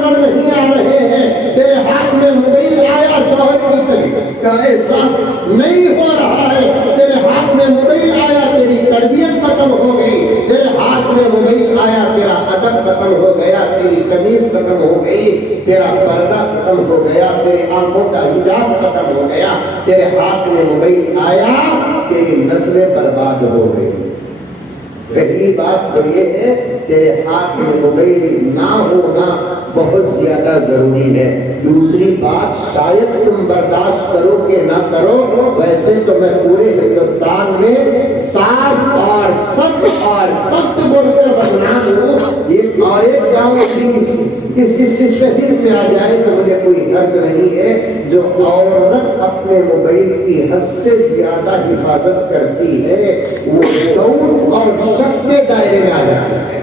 نظر نہیں آ رہے ہیں، تیرے ہاتھ میں موبائل آیا شوہر کی کا احساس نہیں ہو رہا ہے، تیرے ہاتھ میں موبائل آیا تیری تربیت ختم ہو گئی، تیرے ہاتھ میں موبائل آیا تیرا ادب ختم ہو گیا، تیری تمیز ختم ہو گئی، تیرا پردہ ختم ہو گیا، تیرے آنکھوں کا حجاب ختم ہو گیا، تیرے ہاتھ میں موبائل آیا تیری نسلیں برباد ہو گئی۔ پہلی بات تو یہ ہے تیرے ہاتھ میں موبائل نہ ہونا بہت زیادہ ضروری ہے۔ دوسری بات شاید تم برداشت کرو کہ نہ کرو، ویسے تو میں پورے ہندوستان میں صاف اور سخت بول کر بدنام ہوں، یہ اور ایک گاؤں اس میں آ جائے تو مجھے کوئی حرج نہیں ہے، جو عورت اپنے موبائل کی حد سے زیادہ حفاظت کرتی ہے وہ دور اور شک کے دائرے میں آ جاتا ہے۔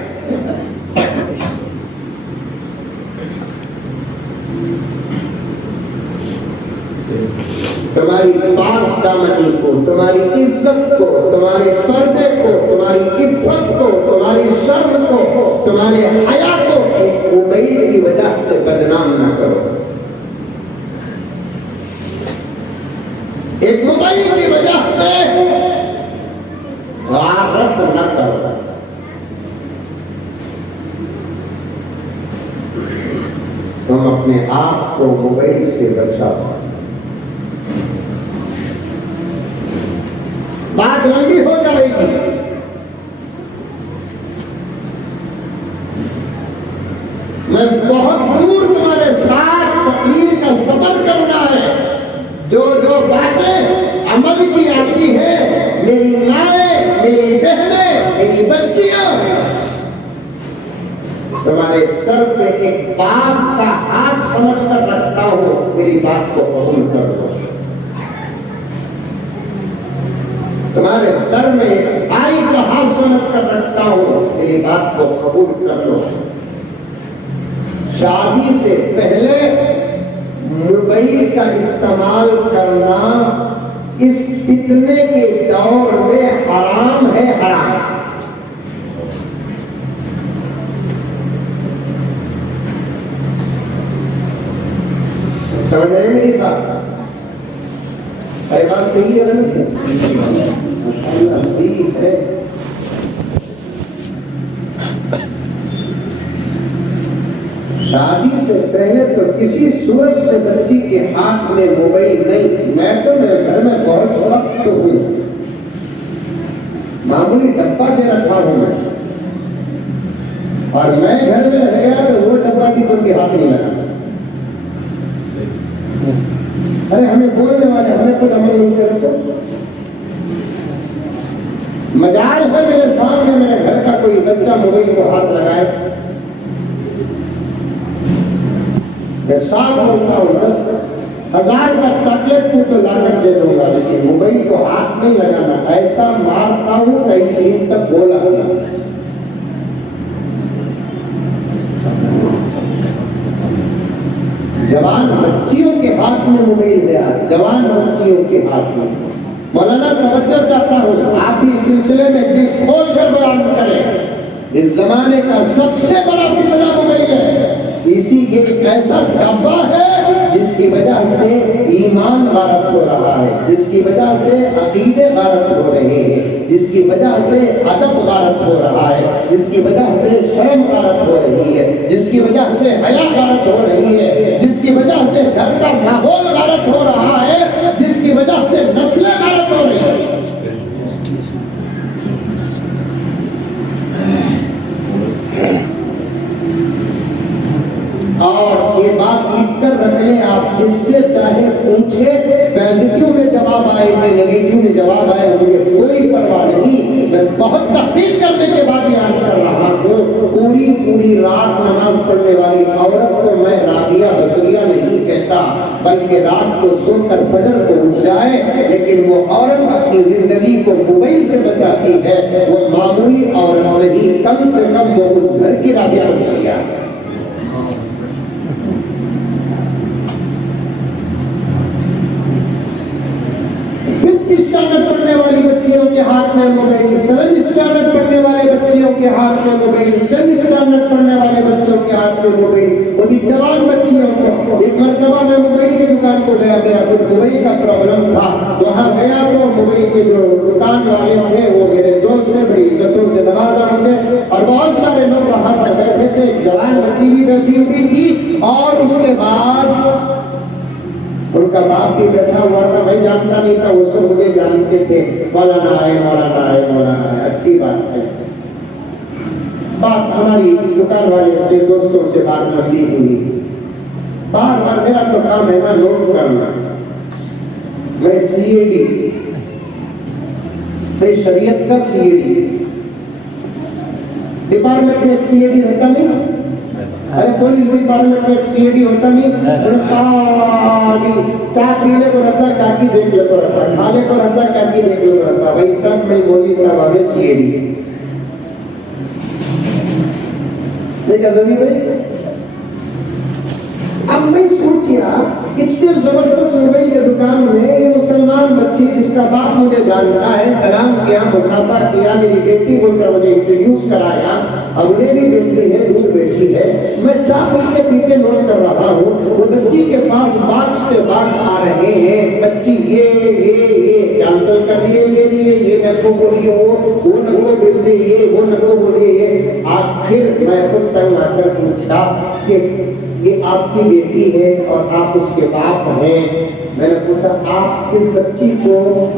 تمہاری پاک دامنی کو، تمہاری عزت کو، تمہارے پردے کو، تمہاری عفت کو، تمہاری شرم کو، تمہارے حیا کو ایک موبائل کی وجہ سے بدنام نہ کرو، ایک موبائل کی وجہ سے غارت نہ کرو۔ تم اپنے آپ کو موبائل سے بچاؤ۔ بات لمبی ہو جائے گی، میں بہت دور تمہارے ساتھ تقریر کا سفر کرنا ہے، جو باتیں عمل کی آتی ہے، میری مائیں، میری بہنیں، میری بچیاں، تمہارے سر پہ ایک باپ کا ہاتھ سمجھ کر رکھتا ہوں، میری بات کو قبول کر دو۔ تمہارے سر میں بھائی کا ہاتھ سمجھ کر رکھتا ہوں، میری بات کو قبول کر لو۔ شادی سے پہلے موبائل کا استعمال کرنا اس فتنے کے دور میں حرام ہے، حرام۔ سمجھ رہے ہیں میری بات؟ بات صحیح ہے نا؟ صحیح ہے۔ شادی سے پہلے تو کسی صورت سے بچی کے ہاتھ میں موبائل نہیں۔ میں تو میرے گھر میں بہت سخت ہوں، معمولی ڈبہ دے رکھا ہوں میں، اور میں گھر میں رہ گیا تو وہ ڈبہ بھی تم کے ہاتھ نہیں لگا۔ ارے ہمیں بولنے والے ہمیں کچھ عمل نہیں کرے تو مجال ہے میرے سامنے میرے گھر کا کوئی بچہ موبائل کو ہاتھ لگائے، میں صاف بولتا ہوں 10,000 کا چاکلیٹ کو تو لا کر دے دوں گا، لیکن موبائل کو ہاتھ نہیں لگانا۔ ایسا مارتا ہوں کئی دن تک بولا نہیں۔ جوان بچیوں کے ہاتھ میں موبائل دیا، جوان بچیوں کے ہاتھ میں۔ مولانا توجہ چاہتا ہوں آپ بھی اس سلسلے میں دل کھول کر بیان کریں۔ اس زمانے کا سب سے بڑا فتنہ موبائل ہے، یہ ایک ایسا ڈبہ ہے جس کی وجہ سے ایمان غارت ہو رہا ہے، جس کی وجہ سے عقیدے غارت ہو رہے ہیں، جس کی وجہ سے ادب غارت ہو رہا ہے، جس کی وجہ سے شرم غارت ہو رہی ہے، جس کی وجہ سے حیا غارت ہو رہی ہے، جس کی وجہ سے گھر کا ماحول غارت ہو رہا ہے، جس کی وجہ سے نسلیں غارت ہو رہی ہیں۔ اور یہ بات لکھ کر رکھ لیں، آپ جس سے چاہے پوچھے، پازیٹیو میں جواب آئے گا، نیگیٹیو میں جواب آئے، مجھے کوئی پرواہ نہیں۔ میں بہت تحقیق کرنے کے بعد یہ عرض کر رہا ہوں، پوری رات نماز پڑھنے والی عورت کو میں رابعہ بصریہ نہیں کہتا، بلکہ رات کو سو کر فجر کو اٹھ جائے، لیکن وہ عورت اپنی زندگی کو موبائل سے بچاتی ہے، وہ معمولی عورت نہیں، کم سے کم وہ اس گھر کی رابعہ بصریہ ہے۔ اسٹینڈرڈ پڑھنے والی بچیوں کے ہاتھ میں موبائل، 7 اسٹینڈرڈ پڑھنے والے بچیوں کے ہاتھ میں موبائل، 10 اسٹینڈرڈ پڑھنے والے بچوں کے ہاتھ میں موبائل، وہ وہ بھی جوان بچیوں کو. ایک مرتبہ میں موبائل کی دکان کو گیا, میرا کچھ موبائل کا پرابلم تھا, وہاں گیا تو موبائل کے جو دکان والے تھے وہ میرے دوست نے بڑی عزتوں سے نوازا مجھے, اور بہت سارے لوگ وہاں پر بیٹھے تھے. ایک جوان بچی بھی بیٹھی ہوئی تھی, اور اس کے بعد ان کا باپ بھی بیٹھا ہوا تھا. میں جانتا نہیں تھا, وہ سب مجھے جانتے تھے. مولانا ہے, مولانا ہے, مولانا ہے. اچھی بات ہے. بات ہماری دکان والے سے, دوستوں سے بات لمبی ہوئی. بار بار میرا تو کام ہے نا نوٹ کرنا. میں سی اے ڈی, میں شریعت کا سی اے ڈی, ڈپارٹمنٹ میں ایک سی اے ڈی ہوتا نہیں, ارے پولیس ڈپارٹمنٹ میں ایک سی اے ڈی ہوتا نہیں, چاہ پینے کو رہتا, کاکی دیکھ لے کو رہتا, کھانے کو رہتا, کاکی دیکھ لے کو رہتا. وہی سب میں مولوی صاحب ہمیں سی اے ڈی دیکھا زمین بھائی. اب میں سوچیا اتنے زبردست موبائل کے دکان میں یہ مسلمان بچی جس کا باپ مجھے جانتا ہے, سلام کیا, مصافحہ کیا, میری بیٹی بول کر مجھے انٹروڈیوس کرایا, اور انہیں بھی بیٹی ہے, دور بیٹی ہے. میں چاہ پی کے نوٹ کر رہا ہوں. وہ بچی کے پاس باکس پہ باکس آ رہے ہیں. بچی یہ کینسل کر لیے, یہ نکو بولیے, وہ نکو بولیے, وہ نکو بولیے, یہ. آخر میں خود تنگ آ کر پوچھا کہ یہ آپ کی بیٹی ہے اور آپ اس کے باپ ہیں. میں نے پوچھا آپ اس بچی کو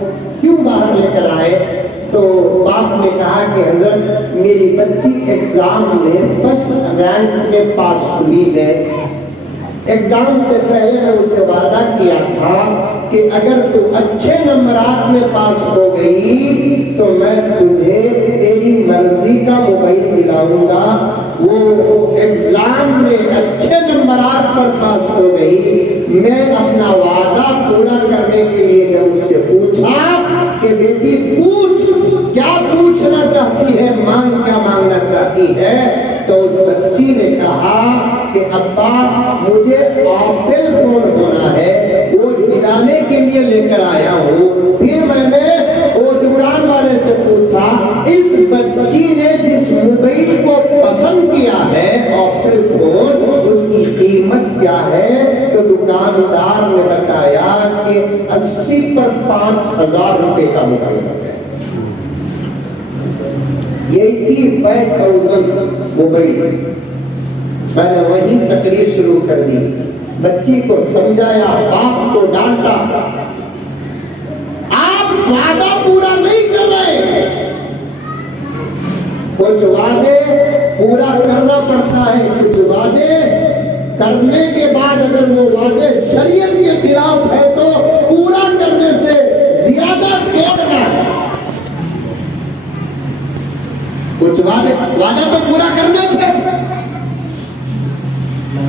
کیوں باہر لے کر آئے؟ تو باپ نے کہا کہ حضرت میری بچی ایگزام میں فرسٹ رینک میں پاس ہوئی ہے. ایگزام سے پہلے میں اسے وعدہ کیا تھا کہ اگر تو اچھے نمبرات میں پاس ہو گئی تو میں تجھے تیری مرضی کا موبائل دلاؤں گا. وہ ایگزام میں اچھے نمبرات پر پاس ہو گئی. میں اپنا وعدہ پورا کرنے کے لیے جب اس سے پوچھا کہ بیٹی پوچھ, کیا پوچھنا چاہتی ہے, مانگ کیا مانگنا چاہتی ہے, تو اس بچی نے کہا کہ ابا مجھے ایپل فون ہونا ہے, وہ دلانے کے لیے لے کر آیا ہوں. پھر میں نے وہ دکان والے سے پوچھا اس بچی نے جس موبائل کو پسند کیا ہے ایپل فون, اس کی قیمت کیا ہے؟ تو دکاندار نے بتایا کہ 80 پر 5,000 روپے کا موبائل ہے. 85,000 موبائل. میں نے وہیں تقریر شروع کر دی, بچی کو سمجھایا, باپ کو ڈانٹا. آپ وعدہ پورا نہیں کر رہے. کچھ وعدے پورا کرنا پڑتا ہے, کچھ وعدے کرنے کے بعد اگر وہ وعدے شریعت کے خلاف ہے تو پورا کرنے سے زیادہ توڑنا ہے. کچھ وعدہ تو پورا کرنا چاہیے.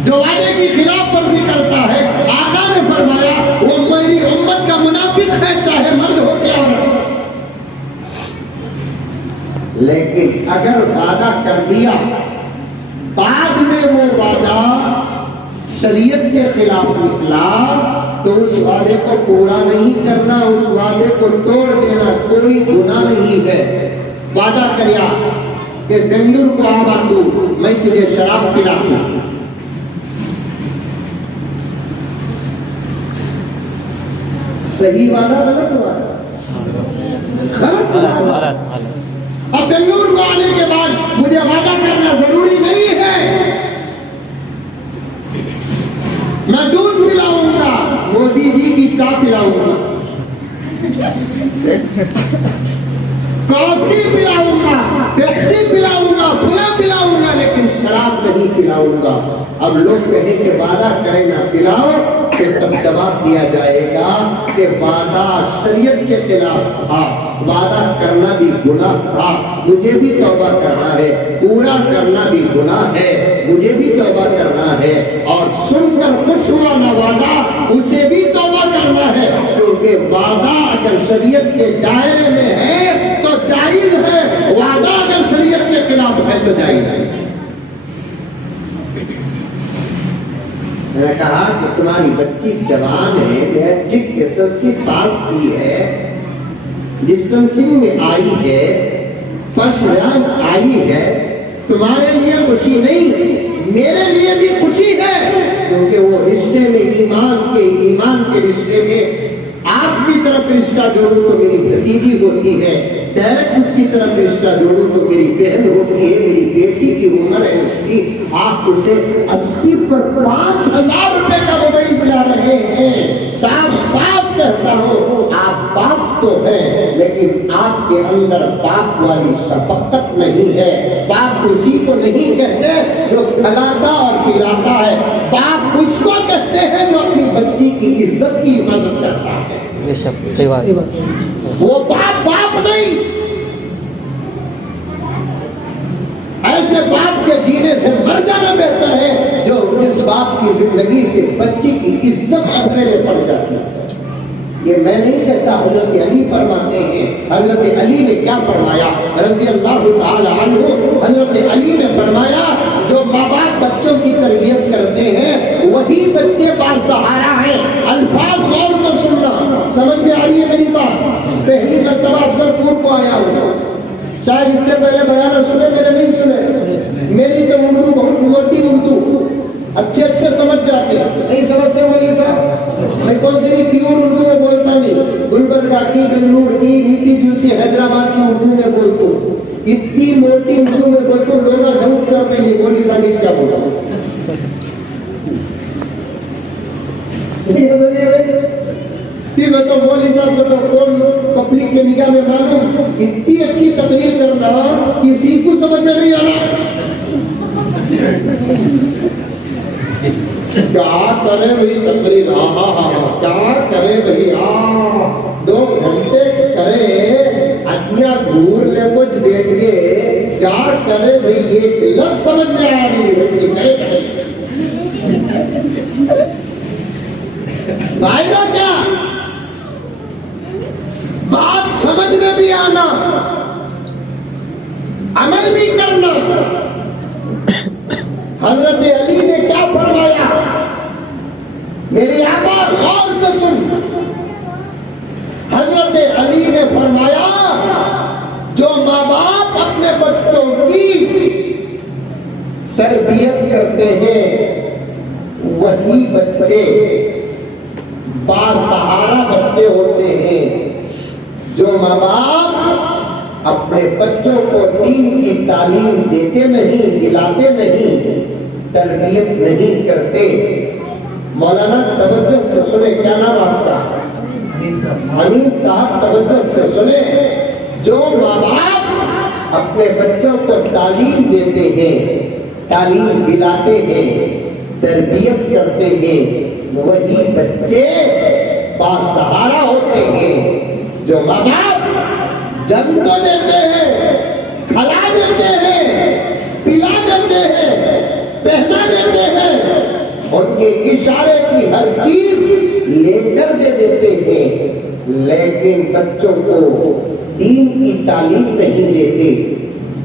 جو وعدے کی خلاف ورزی کرتا ہے, آقا نے فرمایا وہ میری امت کا منافق ہے, چاہے مرد ہو یا عورت. لیکن اگر وعدہ کر دیا بعد میں وہ وعدہ شریعت کے خلاف نکلا تو اس وعدے کو پورا نہیں کرنا, اس وعدے کو توڑ دینا کوئی گناہ نہیں ہے. وعدہ کریا کہ بنگلور کو آباد دوں, میں تجھے شراب پلا دوں. صحیح وعدہ غلط وعدہ, غلط وعدہ. اب بنگلور کو آنے کے بعد مجھے وعدہ کرنا ضروری نہیں ہے. میں دودھ پلاؤں گا, مودی جی کی چائے پلاؤں گا, کافی پلاؤں گا, پیپسی پلاؤں گا, پھلا پلاؤں گا, لیکن شراب نہیں پلاؤں گا. اب لوگ کہیں کہ وعدہ کریں نہ پلاؤ, تو تب جواب دیا جائے گا کہ وعدہ شریعت کے خلاف تھا, وعدہ کرنا بھی گناہ تھا, مجھے بھی توبہ کرنا ہے. پورا کرنا بھی گناہ ہے, مجھے بھی توبہ کرنا ہے. اور سن کر خوش ہوا نہ وعدہ, اسے بھی توبہ کرنا ہے, کیونکہ وعدہ اگر شریعت کے دائرے میں ہے تو جائز ہے, وعدہ اگر شریعت کے خلاف ہے تو جائز ہے. میں نے کہا کہ تمہاری بچی جوان ہے, میٹرک کے SSC پاس کی ہے, ڈسٹنسنگ میں آئی ہے, فرسٹ رینک آئی ہے, تمہارے لیے خوشی نہیں, میرے لیے بھی خوشی ہے کیونکہ وہ رشتے میں ایمان کے رشتے میں آپ کی طرف رشتہ جوڑوں تو میری بھتیجی ہوتی ہے، ڈائریکٹ اس کی طرف رشتہ جوڑوں تو میری بہن ہوتی ہے، میری بیٹی کی عمر ہے اس کی، آپ اسے 80 پر 5,000 روپے کا موبائل دلا رہے ہیں۔ صاف صاف کہتا ہوں آپ باپ تو ہیں لیکن آپ کے اندر باپ والی شفقت نہیں ہے۔ باپ اسی کو نہیں کہتے جو کھلاتا اور پلاتا ہے، باپ اس کو کہتے ہیں جو اپنی بچی کی عزت کی حفاظت کرتا ہے۔ وہ باپ نہیں، ایسے باپ کے جینے سے مر جانا بہتر ہے جو جس باپ کی زندگی سے بچی کی عزت خطرے میں پڑ جاتی ہے۔ یہ میں نہیں کہتا، حضرت علی فرماتے ہیں۔ حضرت علی نے کیا فرمایا رضی اللہ تعالی عنہ؟ حضرت علی نے فرمایا جو ماں باپ بچوں کی تربیت کرتے ہیں وہی بچے باسہارا ہیں۔ الفاظ غور سے سننا، سمجھ میں آ رہی ہے میری بات؟ پہلی مرتبہ افضل پور کو آیا ہوں، شاید اس سے پہلے بیان سنے میرے نہیں سنے۔ میری تو اردو بہت موٹی اردو، اچھے سمجھ جاتے ہیں، نہیں سمجھتے مولوی صاحب؟ میں کون سی پیور اردو میں بولتا نہیں، گلبرگہ کی، بنگلور کی، ملتی جلتی حیدرآباد کی اردو میں بولتا ہوں، اتنی موٹی اردو میں بولتا ہوں لوگ ڈاؤٹ کرتے ہیں مولوی صاحب کیا بولتا ہوں۔ ٹھیک ہے تو مولوی صاحب کو تو کون پبلک کے نگاہ میں معلوم، اتنی اچھی تقریر کرنا کسی کو سمجھ میں نہیں آنا۔ کیا کرے بھائی تقریر، کیا کرے بھائی، 2 گھنٹے کرے ادیا گور لے کچھ بیٹھ گئے، کیا کرے بھائی ایک لفظ سمجھ میں آیا نہیں، ویسے کرے فائدہ کیا؟ بات سمجھ میں بھی آنا، عمل بھی کرنا۔ حضرت علی نے کیا فرمایا؟ میری آقا غور سے سن، حضرت علی نے فرمایا جو ماں باپ اپنے بچوں کی تربیت کرتے ہیں وہی بچے باسہارا بچے ہوتے ہیں۔ جو ماں باپ اپنے بچوں کو دین کی تعلیم دیتے نہیں، دلاتے نہیں، تربیت نہیں کرتے۔ مولانا توجہ سے سنے، کیا نام آپ کا؟ امین صاحب، توجہ سے سنے۔ جو ماں باپ اپنے بچوں کو تعلیم دیتے ہیں، تعلیم دلاتے ہیں، تربیت کرتے ہیں، وہی بچے باسہارا ہوتے ہیں۔ جو ماں باپ جن تو دیتے ہیں، کھلا دیتے ہیں، پلا دیتے ہیں، پہنا دیتے ہیں، ان کے اشارے کی ہر چیز لے کر دے دیتے ہیں، لیکن بچوں کو دین کی تعلیم نہیں دیتے،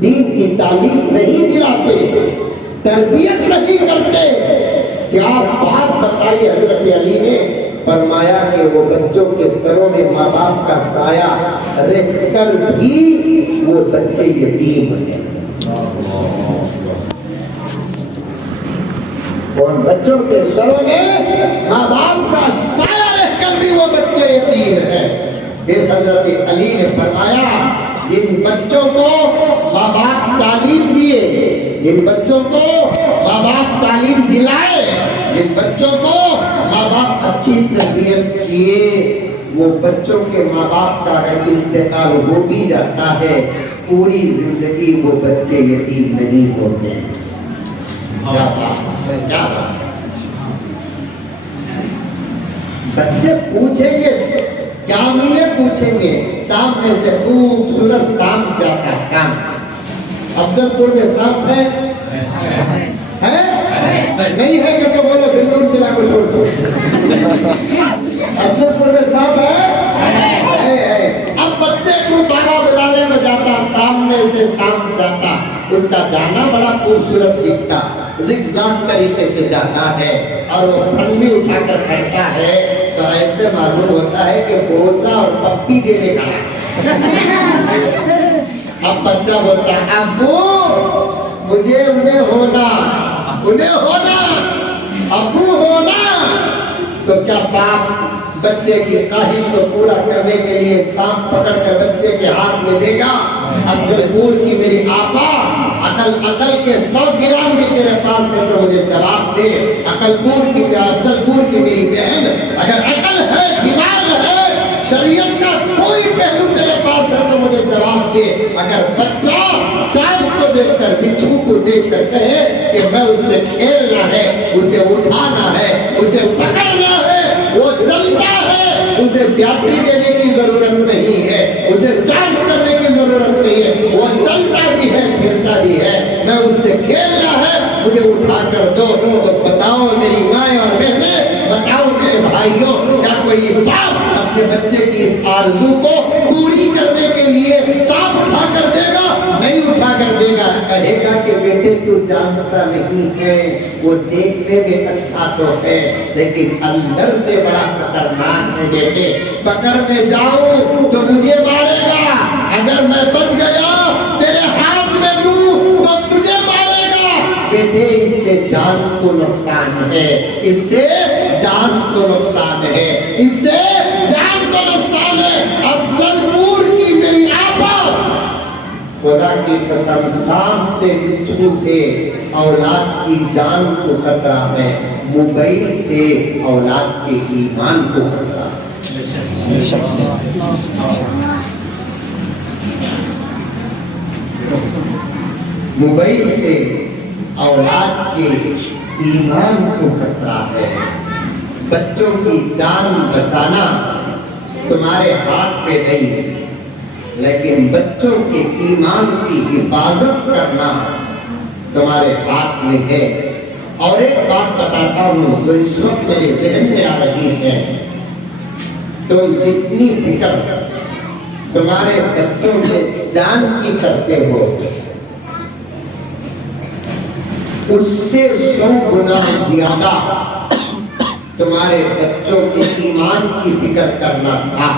دین کی تعلیم نہیں دلاتے، تربیت نہیں کرتے۔ کیا بات بتائی حضرت علی نے؟ فرمایا کہ وہ بچوں کے سروں میں ماں باپ کا سایہ رہ کر بھی وہ بچے یتیم ہیں، اور بچوں کے سروں میں ماں باپ کا سایہ رہ کر بھی وہ بچے یتیم ہیں۔ پھر حضرت علی نے فرمایا جن بچوں کو ماں باپ تعلیم دیے، جن بچوں کو ماں باپ تعلیم دلائے، جن بچوں کو ماں باپ اچھی تربیت کیے، وہ بچوں کے ماں باپ کا انتقال ہو بھی جاتا ہے، پوری زندگی وہ بچے یتیم نہیں ہوتے۔ کیا بات ہے، کیا بات ہے۔ بچے پوچھیں گے کیا ملے، پوچھیں گے سامنے سے خوبصورت سانپ جاتا، سانپ افضل پور میں سانپ ہے؟ نہیں ہے کہ بولو بنگلور ضلع کو چھوڑ دو، افضل پور میں سانپ ہے۔ اب بچے کو باغا بلانے میں جاتا، سامنے سے سانپ جاتا، اس کا جانا بڑا خوبصورت دکھتا، زگزاگ طریقے سے جاتا ہے، اور وہ پھنڈی اٹھا کر کھڑتا ہے تو ایسے معلوم ہوتا ہے کہ بوسا اور پپی دینے کا۔ اب بچہ بولتا ہے ابو مجھے انہیں ہونا، انہیں ہونا ابو ہونا، تو کیا باپ بچے کی خواہش کو پورا کرنے کے لیے سانپ پکڑ کر بچے کے ہاتھ میں دے گا؟ افضل پور کی میری آپا، عقل کے 100 گرام بھی تیرے پاس ہے تو مجھے جواب دے۔ افضل پور کی میری بہن، اگر عقل ہے، دماغ ہے، شریعت کا کوئی پہلو تیرے پاس ہے تو مجھے جواب دے۔ اگر بچہ سانپ کو دیکھ کر، بچھو کو دیکھ کر کہے کہ میں اس سے کھیلنا ہے، اسے اٹھانا ہے، اسے پکڑنا ہے، وہ چلتا ہے، اسے بیٹری دینے کی ضرورت نہیں ہے، اسے چارج کرنے کی ضرورت نہیں ہے، وہ چلتا بھی ہے، پھرتا بھی ہے، میں اس سے کھیلنا ہے، مجھے اٹھا کر دو۔ تو بتاؤ میری مائیں اور بہنیں، بتاؤ میرے بھائیوں، کیا کوئی باپ اپنے بچے کی اس آرزو کو پوری کرنے کے لیے سانپ اٹھا کر دے گا؟ نہیں اٹھا کر دے گا، کہے گا کہ بیٹے تو جانتا نہیں ہے، وہ دیکھنے میں اچھا تو ہے لیکن اندر سے بڑا خطرناک ہے بیٹے، پکڑنے جاؤں تو مجھے مارے گا، اگر میں بچ گیا تیرے ہاتھ میں دوں تو تجھے مارے گا۔ بیٹے اس سے جان کو نقصان ہے، اس سے جان کو نقصان ہے، اس سے جان کو نقصان ہے۔ افضل پور کی میری آپا، خدا کی قسم سانپ سے، بچھو سے اولاد کی جان کو خطرہ ہے، موبائل سے اولاد کے ایمان کو خطرہ ہے۔ موبائل سے اولاد کے ایمان کو خطرہ ہے۔ بچوں کی جان بچانا تمہارے ہاتھ پہ نہیں، لیکن بچوں کے ایمان کی حفاظت کرنا تمہارے ہاتھ میں ہے۔ اور ایک بات بتاتا ہوں جو اس وقت میرے ذہن میں آ رہی ہے، تم جتنی فکر تمہارے بچوں کے جان کی کرتے ہو، اس سے 100 گنا زیادہ تمہارے بچوں کے ایمان کی فکر کرنا تھا۔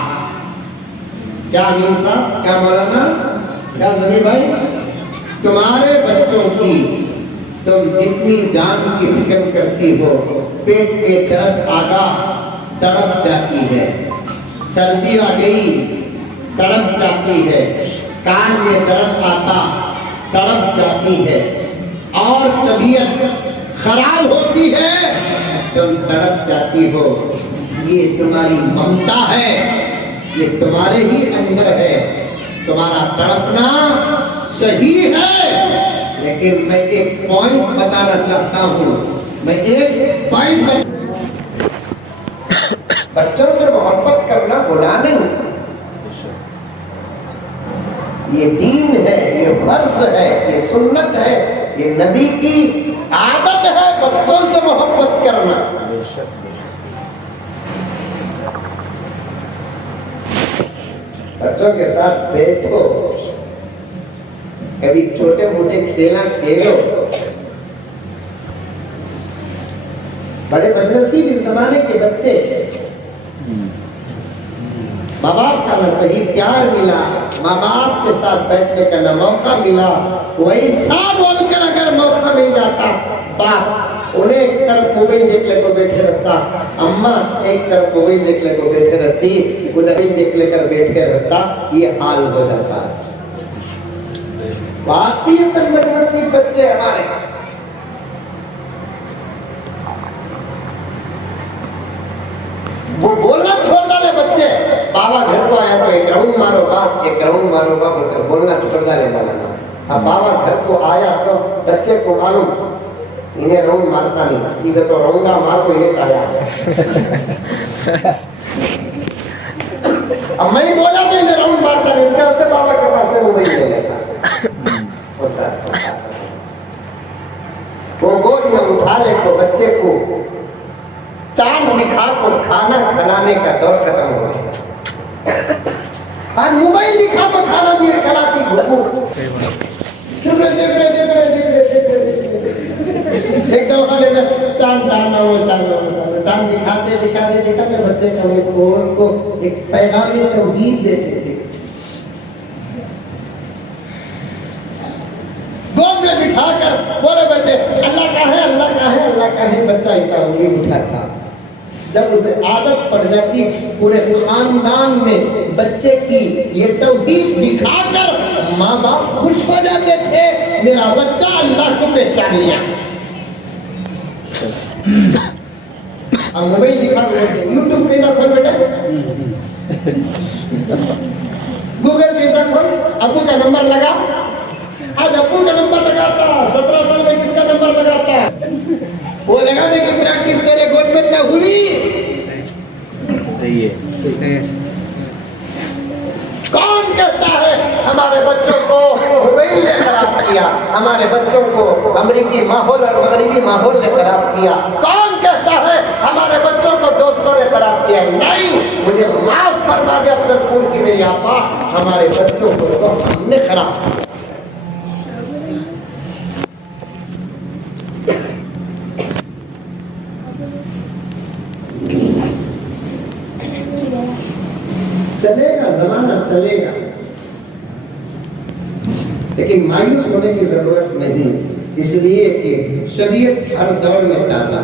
کیا امین صاحب، کیا مولانا، کیا زمین بھائی، تمہارے بچوں کی تم جتنی جان کی فکر کرتی ہو، پیٹ کے درد آگا تڑپ جاتی ہے، سردی آ گئی تڑپ جاتی ہے، کان میں درد آتا تڑپ جاتی ہے، اور طبیعت خراب ہوتی ہے تم تڑپ جاتی ہو۔ یہ تمہاری ممتا ہے، یہ تمہارے ہی اندر ہے، تمہارا تڑپنا صحیح ہے، لیکن میں ایک پوائنٹ بتانا چاہتا ہوں، میں ایک پوائنٹ بچوں سے محبت کرنا گناہ نہیں، یہ دین ہے، یہ فرض ہے، یہ سنت ہے، یہ نبی کی عادت ہے بچوں سے محبت کرنا۔ بچوں کے ساتھ بیٹھو، کبھی چھوٹے موٹے کھیلا کھیلو۔ بڑے بدنصیب اس زمانے کے بچے، ماں باپ کا نہ صحیح پیار ملا، ماں باپ کے ساتھ بیٹھنے کا نہ موقع ملا، ویسا بول کر اگر موقع مل جاتا، باپ انہیں ایک طرف موبائل دیکھ لے کو بیٹھے رہتا، اماں ایک طرف موبائل دیکھ لے کو بیٹھے رہتی، ادھر دیکھ لے کر بیٹھے رہتا، یہ حال ہو جاتا۔ واقعی بدنصیب بچے ہمارے۔ وہ بولنا چھوڑ ڈالے بچے، بابا گھر کو آیا تو ایک راؤنڈ مارو با، ایک راؤنڈ مارو با بول کر بولنا چھوڑ ڈالے مولانا۔ اب بابا گھر کو آیا تو بچے کو معلوم انہیں راؤنڈ مارتا نہیں، ٹھیک ہے تو راؤنڈا مار کو یہ چاہیا۔ اب میں بولا تو انہیں راؤنڈ مارتا نہیں، اس کے واسطے بابا کے پاس سے موبائل لے لیتا۔ وہ گود میں اٹھا لے تو بچے کو چاند دکھا کو کھانا کھلانے کا دور ختم ہو گیا، اور موبائل دکھا کو کھانا دیے کھلاتی بھوک۔ ایک زمانے میں چاند چاند دکھاتے بچے کو ایک پیغام توحید دیتے تھے، گود میں بٹھا کر بولے بیٹے اللہ کا ہے اللہ کا ہے اللہ کا ہے، بچہ ایسا انگلی اٹھاتا۔ جب اسے عادت پڑ جاتی پورے خاندان میں بچے کی یہ توحید دکھا کر ماں باپ خوش ہو جاتے تھے، میرا بچہ اللہ کو پہچان لیا۔ اب موبائل دکھا کر یوٹیوب کیسا کھول بیٹا، گوگل کیسا کھول، ابو کا نمبر لگا، آج ابو کا نمبر لگاتا، 17 سال میں کس کا نمبر لگاتا، وہ لگانے کی پریکٹس تیرے گود میں نہ ہوئی۔ کون کہتا ہے ہمارے بچوں کو موبائل نے خراب کیا، ہمارے بچوں کو امریکی ماحول اور مغربی ماحول نے خراب کیا؟ کون کہتا ہے ہمارے بچوں کو دوستوں نے خراب کیا؟ نہیں، مجھے معاف فرما دے افضل پور کی میری آپا، ہمارے بچوں کو تو ہم نے خراب کیا۔ چلے گا زمانہ چلے گا، لیکن مایوس ہونے کی ضرورت نہیں، اس لیے کہ شریعت ہر دور میں تازہ،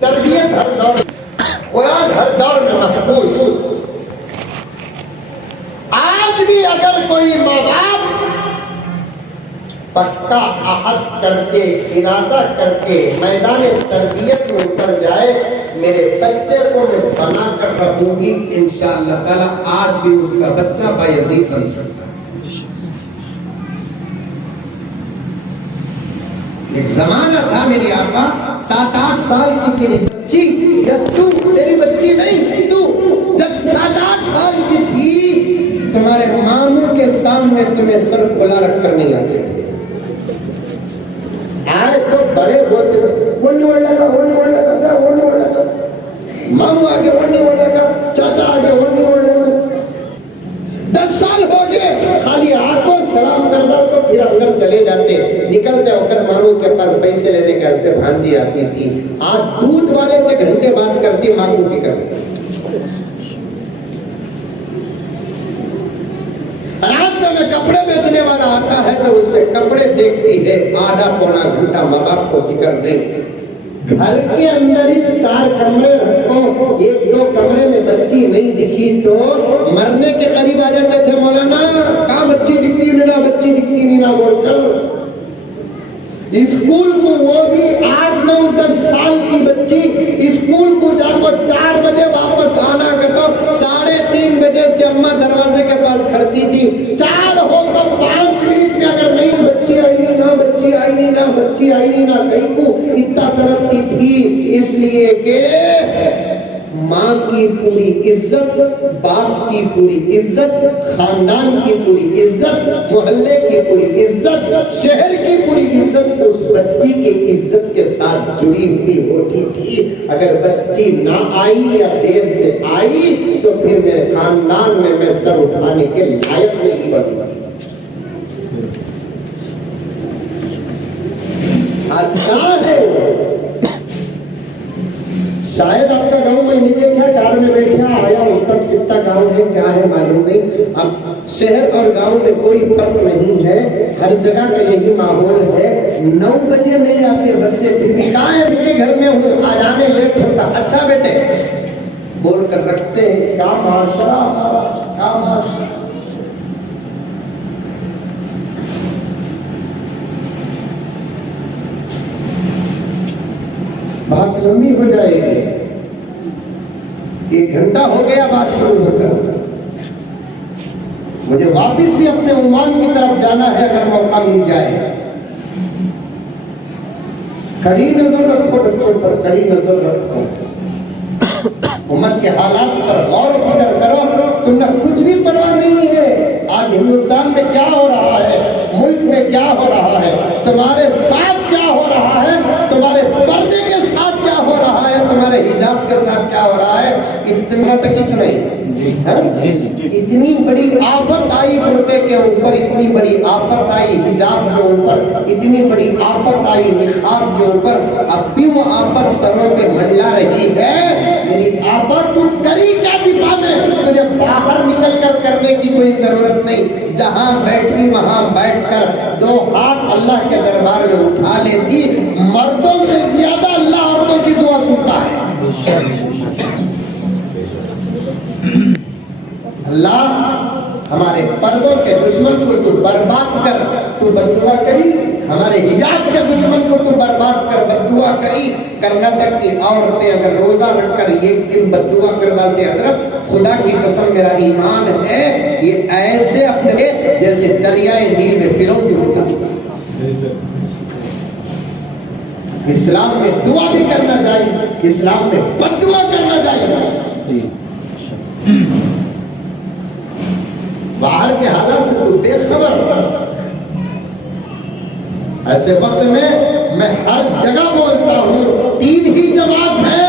تربیت ہر دور، قرآن ہر دور میں محفوظ۔ آج بھی اگر کوئی ماں باپ پکا عہد کر کے ارادہ کر کے میدان تربیت میں اتر جائے، میرے بچے کو میں بنا کر رکھوں گی انشاءاللہ تعالیٰ، آج بھی اس کا بچہ بایزید بن سکتا ہے۔ ایک زمانہ تھا میری آقا 7-8 سال کی تیری بچی، یا تو تیری بچی نہیں، تو جب 7-8 سال کی تھی تمہارے ماموں کے سامنے تمہیں سر کھلا رکھ کر نہیں آتے تھے، آئے تو بڑے ہوتے ہونے والا کا ہونے والا کا ہونے والا کا، ماموں آگے ہونے والا کا، چاچا آگے ہونے والا کا، 10 سال ہو گئے خالی آپ کو سلام کر دو تو پھر اندر چلے جاتے، نکلتے ہو کر ماموں کے پاس پیسے لینے کے واسطے بھانجی آتی تھی، آج دودھ والے سے گھنٹے بات کرتی، ماں کو فکر نہیں۔ راستے میں کپڑے بیچنے والا آتا ہے تو اس سے کپڑے دیکھتی ہے، آدھا پونا گھنٹہ ماں باپ کو فکر نہیں۔ گھر کے اندر ہی 4 کمرے رکھو، 1-2 کمرے میں بچی نہیں دکھی تو مرنے کے قریب آ جاتے تھے، مولانا کہاں بچی دکھتی نہیں نا، بچی دکھتی نہیں نا بول کر۔ اسکول کو وہ بھی 8-9-10 سال کی بچی اسکول کو جا کر 4 بجے واپس آنا کہتا، 3:30 بجے سے اماں دروازے کے پاس کھڑتی تھی، 4 ہو تو 5 منٹ میں اگر نہیں بچی آئی نہیں نا، بچی آئی نہیں نا، بچی آئی نہیں نا، کہیں کو اتنا تڑپتی تھی، اس لیے کہ ماں کی پوری عزت، باپ کی پوری عزت، خاندان کی پوری عزت، محلے کی پوری عزت، شہر کی پوری عزت اس بچی کی عزت کے ساتھ جڑی ہوئی ہوتی تھی۔ اگر بچی نہ آئی یا دیر سے آئی تو پھر میرے خاندان میں سر اٹھانے کے لائق نہیں بنوں گا۔ آج کہاں ہے شاید آپ کا گاؤں میں نہیں دیکھا، کار میں بیٹھا آیا، اتنا کتنا گاؤں ہے کیا ہے معلوم نہیں۔ اب شہر اور گاؤں میں کوئی فرق نہیں ہے، ہر جگہ کا یہی ماحول ہے، 9 بجے نہیں آتے بچے، کہاں ہے اس کے گھر میں ہوں، آ جانے لیٹ ہوتا، اچھا بیٹے بول کر رکھتے ہیں۔ کیا معاشرہ، کیا معاشرہ۔ بات لمبی ہو جائے گی، 1 گھنٹہ ہو گیا بات شروع ہو کر، مجھے واپس بھی اپنے عنوان کی طرف جانا ہے اگر موقع مل جائے۔ کڑی نظر رکھو بچوں پر، کڑی نظر رکھو، امت کے حالات پر غور و فکر کرو، تمہیں کچھ بھی پرواہ نہیں ہے آج ہندوستان میں کیا ہو رہا ہے، ملک میں کیا ہو رہا ہے، تمہارے ساتھ کیا ہو رہا ہے، تمہارے پردے کے ساتھ کیا ہو رہا ہے، تمہارے حجاب کے ساتھ کیا ہو رہا ہے، اتنا ٹکچ نہیں۔ اتنی بڑی آفت آئی پردے کے اوپر، اتنی بڑی آفت آئی حجاب کے اوپر، اتنی بڑی آفت آئی نقاب کے اوپر، اب بھی وہ آفت سروں پہ منڈلا رہی ہے۔ میری آفت تو کری کیا دفاع میں، تجھے باہر نکل کر کرنے کی کوئی ضرورت نہیں، جہاں بیٹھی وہاں بیٹھ کر 2 ہاتھ اللہ کے دربار میں اٹھا لیتی، مردوں سے زیادہ اللہ عورتوں کی دعا سنتا ہے۔ اللہ ہمارے پردوں کے دشمن کو تو برباد کر، تو بد دعا کری، ہمارے حجاب کے دشمن کو تو برباد کر، بد دعا کری۔ کرناٹک کی عورتیں اگر روزہ رکھ کر ایک دن بد دعا کر ڈالتے، حضرت خدا کی قسم میرا ایمان ہے یہ ایسے اپنے جیسے دریائے نیل میں فرعون ڈوبتا۔ اسلام میں دعا بھی کرنا جائز، اسلام میں بد دعا کرنا جائز۔ باہر کے حالات سے تو بے خبر۔ ایسے وقت میں ہر جگہ بولتا ہوں 3 ہی جماعت ہے،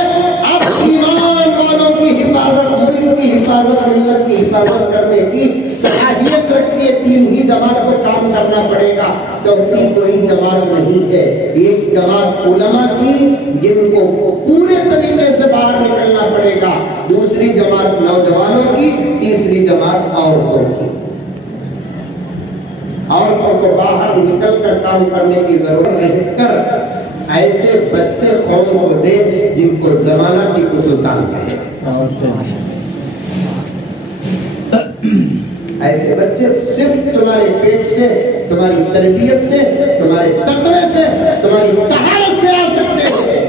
اب ایمان والوں کی حفاظت، ملک کی حفاظت، ملت کی حفاظت کرنے کی صلاحیت رکھتی ہے، 3 ہی جماعت پر کام کرنا پڑے گا، چوتھی کوئی جماعت نہیں ہے۔ ایک جماعت علماء کی جن کو پورے طریقے سے باہر نکلنا پڑے گا، دوسری جماعت نوجوانوں کی، تیسری جماعت عورتوں کی۔ عورتوں کو باہر نکل کر کام کرنے کی ضرورت رہ کر ایسے بچے قوم کو دے جن کو زمانہ ٹیپو سلطان کہے۔ ایسے بچے صرف تمہارے پیٹ سے، تمہاری تربیت سے، تمہارے تقوی سے، تمہاری طہارت سے آ سکتے ہیں۔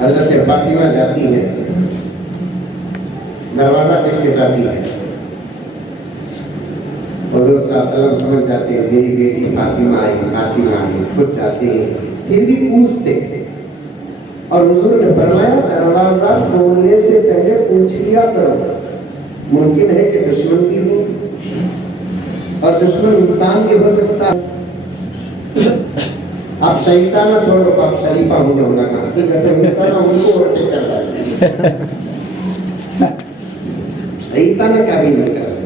حضرت فاطمہ جاتی ہے، دروازہ کھٹکھٹاتی ہے، حضور صلی اللہ علیہ وسلم سمجھ جاتے ہیں میری بیٹی فاطمہ آئی، فاطمہ آئی، خود جاتے ہیں، پھر بھی پوچھتے، اور حضور نے فرمایا دروازہ کھولنے سے پہلے پوچھ لیا کرو، ممکن ہے کہ دشمن بھی ہو، اور دشمن انسان بھی ہو سکتا ہے۔ آپ شیطانہ چھوڑو، آپ شریفہ ہونے ہونا کہا، حقیقت انسان ان کو اوورٹیک کرتا ہے، شیطانہ کا بھی نہیں کرتا۔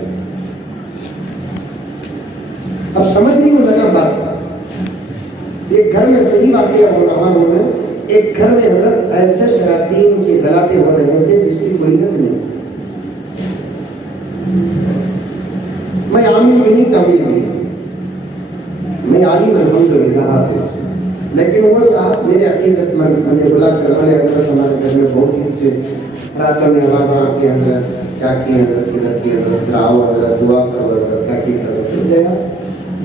اب سمجھ نہیں ہو لگا بات، ایک گھر میں صحیح واقعہ ہو رہا ہوں، ایک گھر میں حضرت ایسے شیاطین کے گلاٹے ہو رہے تھے جس کی کوئی حد نہیں۔ میں عامل بھی نہیں، کامل بھی نہیں، میں عالم الحمدللہ حافظ، لیکن وہ صاحب میرے عقیدت مند مجھے بلا کر بولے حضرت ہمارے گھر میں بہت ہی اچھے راتوں میں آواز آتی ہے، حضرت کیا کی، حضرت کدھر کی، حضرت آؤ حضرت دعا کرو، حضرت کیا کی کرو، تو گیا۔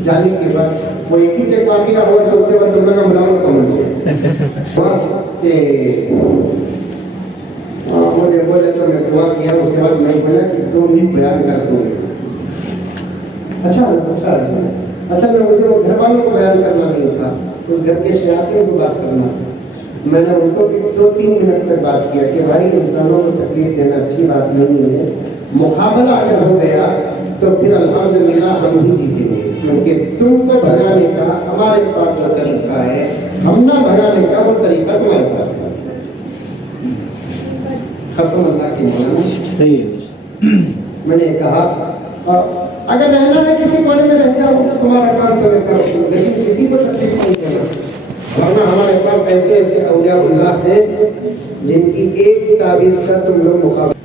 جانے کے بعد وہ ایک ہی چیک واقعہ ہوا، اس کے بعد تم نے ملاؤں کا من کیا کہ مجھے بولے تو میں دعا کیا، اس کے بعد میں بولا کہ 2 منٹ بیان کر دوں۔ اچھا اصل میں مجھے وہ گھر والوں کو بیان کرنا نہیں تھا، اس گھر کے شیاطین کو بات کرنا تھا۔ میں نے ان کو 2-3 منٹ تک بات کیا کہ بھائی انسانوں کو تکلیف دینا اچھی بات نہیں ہے، مقابلہ اگر ہو گیا تو پھر الحمدللہ ہم ہی جیتیں گے، کیونکہ تم کو بھگانے کا ہمارے پاس جو طریقہ ہے، ہم نہ بھگانے کا وہ طریقہ تمہارے پاس ہے۔ قسم اللہ کی مولانا صحیح ہے۔ میں نے کہا اگر رہنا ہے کسی کونے میں رہ جاؤ، تمہارا کام تو میں کروں، لیکن کسی کو تکلیف نہیں دینا، ورنہ ہمارے پاس ایسے ایسے اولیاء اللہ ہیں جن کی ایک تعویذ کا تم لوگ مقابلہ۔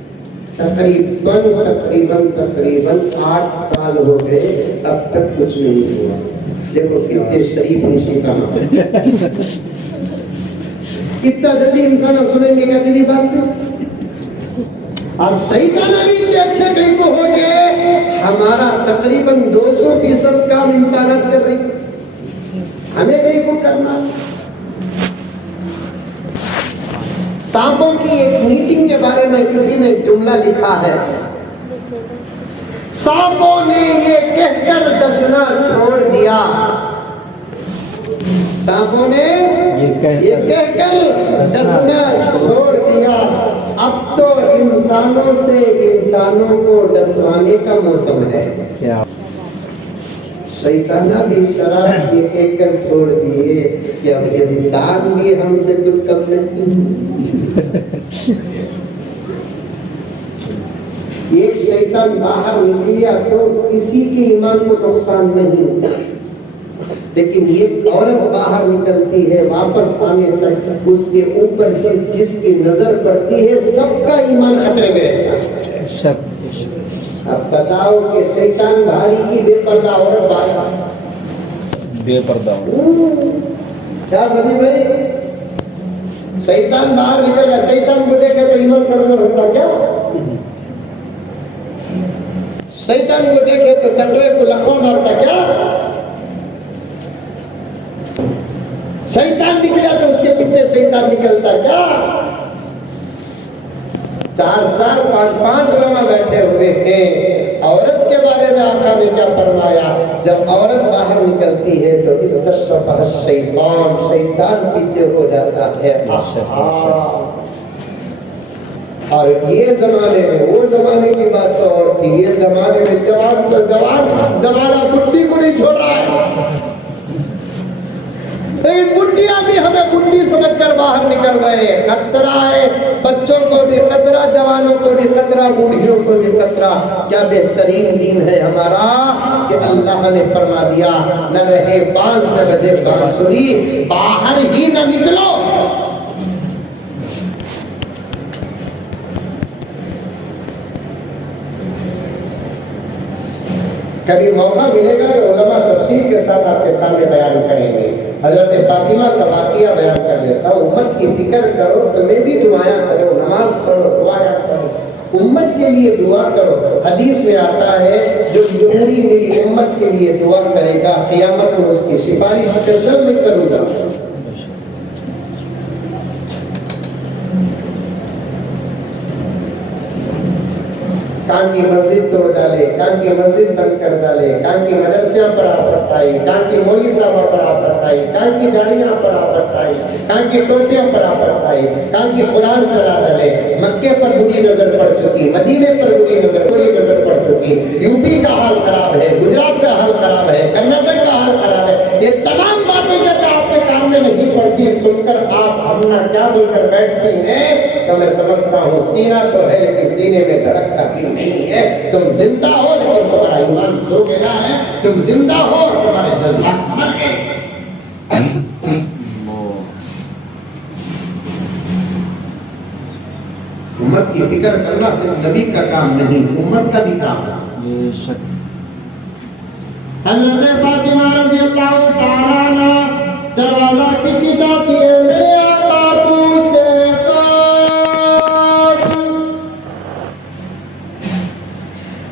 تقریباً 8 سال ہو گئے، اب تک کچھ نہیں ہوا۔ دیکھو کتنے شریف نشی کا نام ہے، اتنا جلدی انسان سنیں گے کہ اگلی بات آپ شیطانہ بھی اتنے اچھے کہیں کو ہو گئے، ہمارا تقریباً 200% کام انسانت کر رہی، ہمیں کہیں کو کرنا۔ سانپوں کی ایک میٹنگ کے بارے میں کسی نے جملہ لکھا ہے، سانپوں نے یہ کہہ کر ڈسنا چھوڑ دیا، سانپوں نے یہ کہہ کر ڈسنا چھوڑ دیا، اب تو انسانوں سے انسانوں کو ڈسوانے کا موسم ہے۔ شیطانہ بھی شراب یہ کہہ کر چھوڑ دیے کہ اب انسان بھی ہم سے کچھ کم نہیں۔ ایک شیطان باہر نکلیا تو کسی کے ایمان کو نقصان نہیں، لیکن یہ عورت باہر نکلتی ہے واپس آنے تک اس کے اوپر جس کی نظر پڑتی ہے سب کا ایمان خطرے میں رہتا ہے۔ اب بتاؤ کہ شیطان بھاری کی بے پردہ عورت باہر بے پردہ کیا سبھی بھائی، شیطان باہر نکل گیا، شیطان کو دیکھے تو ایمان کمزور ہوتا کیا؟ شیطان کو دیکھے تو تقوی کو لقمہ مارتا کیا؟ شیطان نکلا تو اس کے پیچھے شیطان نکلتا کیا؟ چار پانچ علماء بیٹھے ہوئے ہیں، عورت کے بارے میں آقا نے کیا فرمایا؟ جب عورت باہر نکلتی ہے تو اس تشرفہ شیطان پیچھے ہو جاتا ہے۔ اور یہ زمانے میں، وہ زمانے کی بات تو اور تھی، یہ زمانے میں جوان زمانہ بڈھی کو نہیں چھوڑ رہا ہے، لیکن بڈھیاں بھی ہمیں بڈھی سمجھ کر باہر نکل رہے ہیں۔ خطرہ ہے، بچوں کو بھی خطرہ، جوانوں کو بھی خطرہ، بوڑھیوں کو بھی خطرہ۔ کیا بہترین دین ہے ہمارا کہ اللہ نے فرما دیا نہ رہے بانس نہ بجے بانسری، باہر ہی نہ نکلو۔ کبھی موقع ملے گا تو علماء تفصیل کے ساتھ آپ کے سامنے بیان کریں گے۔ حضرت فاطمہ کا واقعہ بیان کر دیتا ہوں۔ امت کی فکر کرو، تمہیں بھی دعایا کرو، نماز پڑھو، دعایا کرو، امت کے لیے دعا کرو۔ حدیث میں آتا ہے جو پوری میری امت کے لیے دعا کرے گا قیامت میں اس کی سفارش اسپیشل میں کروں گا۔ کان کی مسجد توڑ ڈالے، کان کی مسجد بند کر ڈالے، کان کی مدرسیاں پر آفت آئی، کان کی مولوی صاحبہ پر آفت آئی، کان کی داڑیاں پر آفت آئی، کان کی ٹوپیاں پر آفت آئی، کان کی قرآن چلا ڈالے۔ مکے پر بری نظر پڑ چکی، مدینے پر بری نظر پڑ چکی، یو پی کا حال خراب ہے، گجرات کا حال خراب ہے، کرناٹک کا حال خراب ہے۔ یہ تمام باتیں جب آپ کے کام میں نہیں پڑتی، سن کر آپ ہمنا کیا بول کر بیٹھتی ہیں تو میں سمجھتا ہوں سینہ تو ہے لیکن سینے میں دھڑکتا دل نہیں ہے۔ تم زندہ ہو لیکن تمہارا ایمان سو گیا ہے، تم زندہ ہو اور تمہارے جذبات مر گئے۔ امت کی فکر کرنا صرف نبی کا کام نہیں، امت کا بھی کام ہے۔ حضرت فاطمہ رضی اللہ تعالیٰ عنہ دروازہ کھٹکھٹاتی ہے، میرے آقا پوچھتے کون؟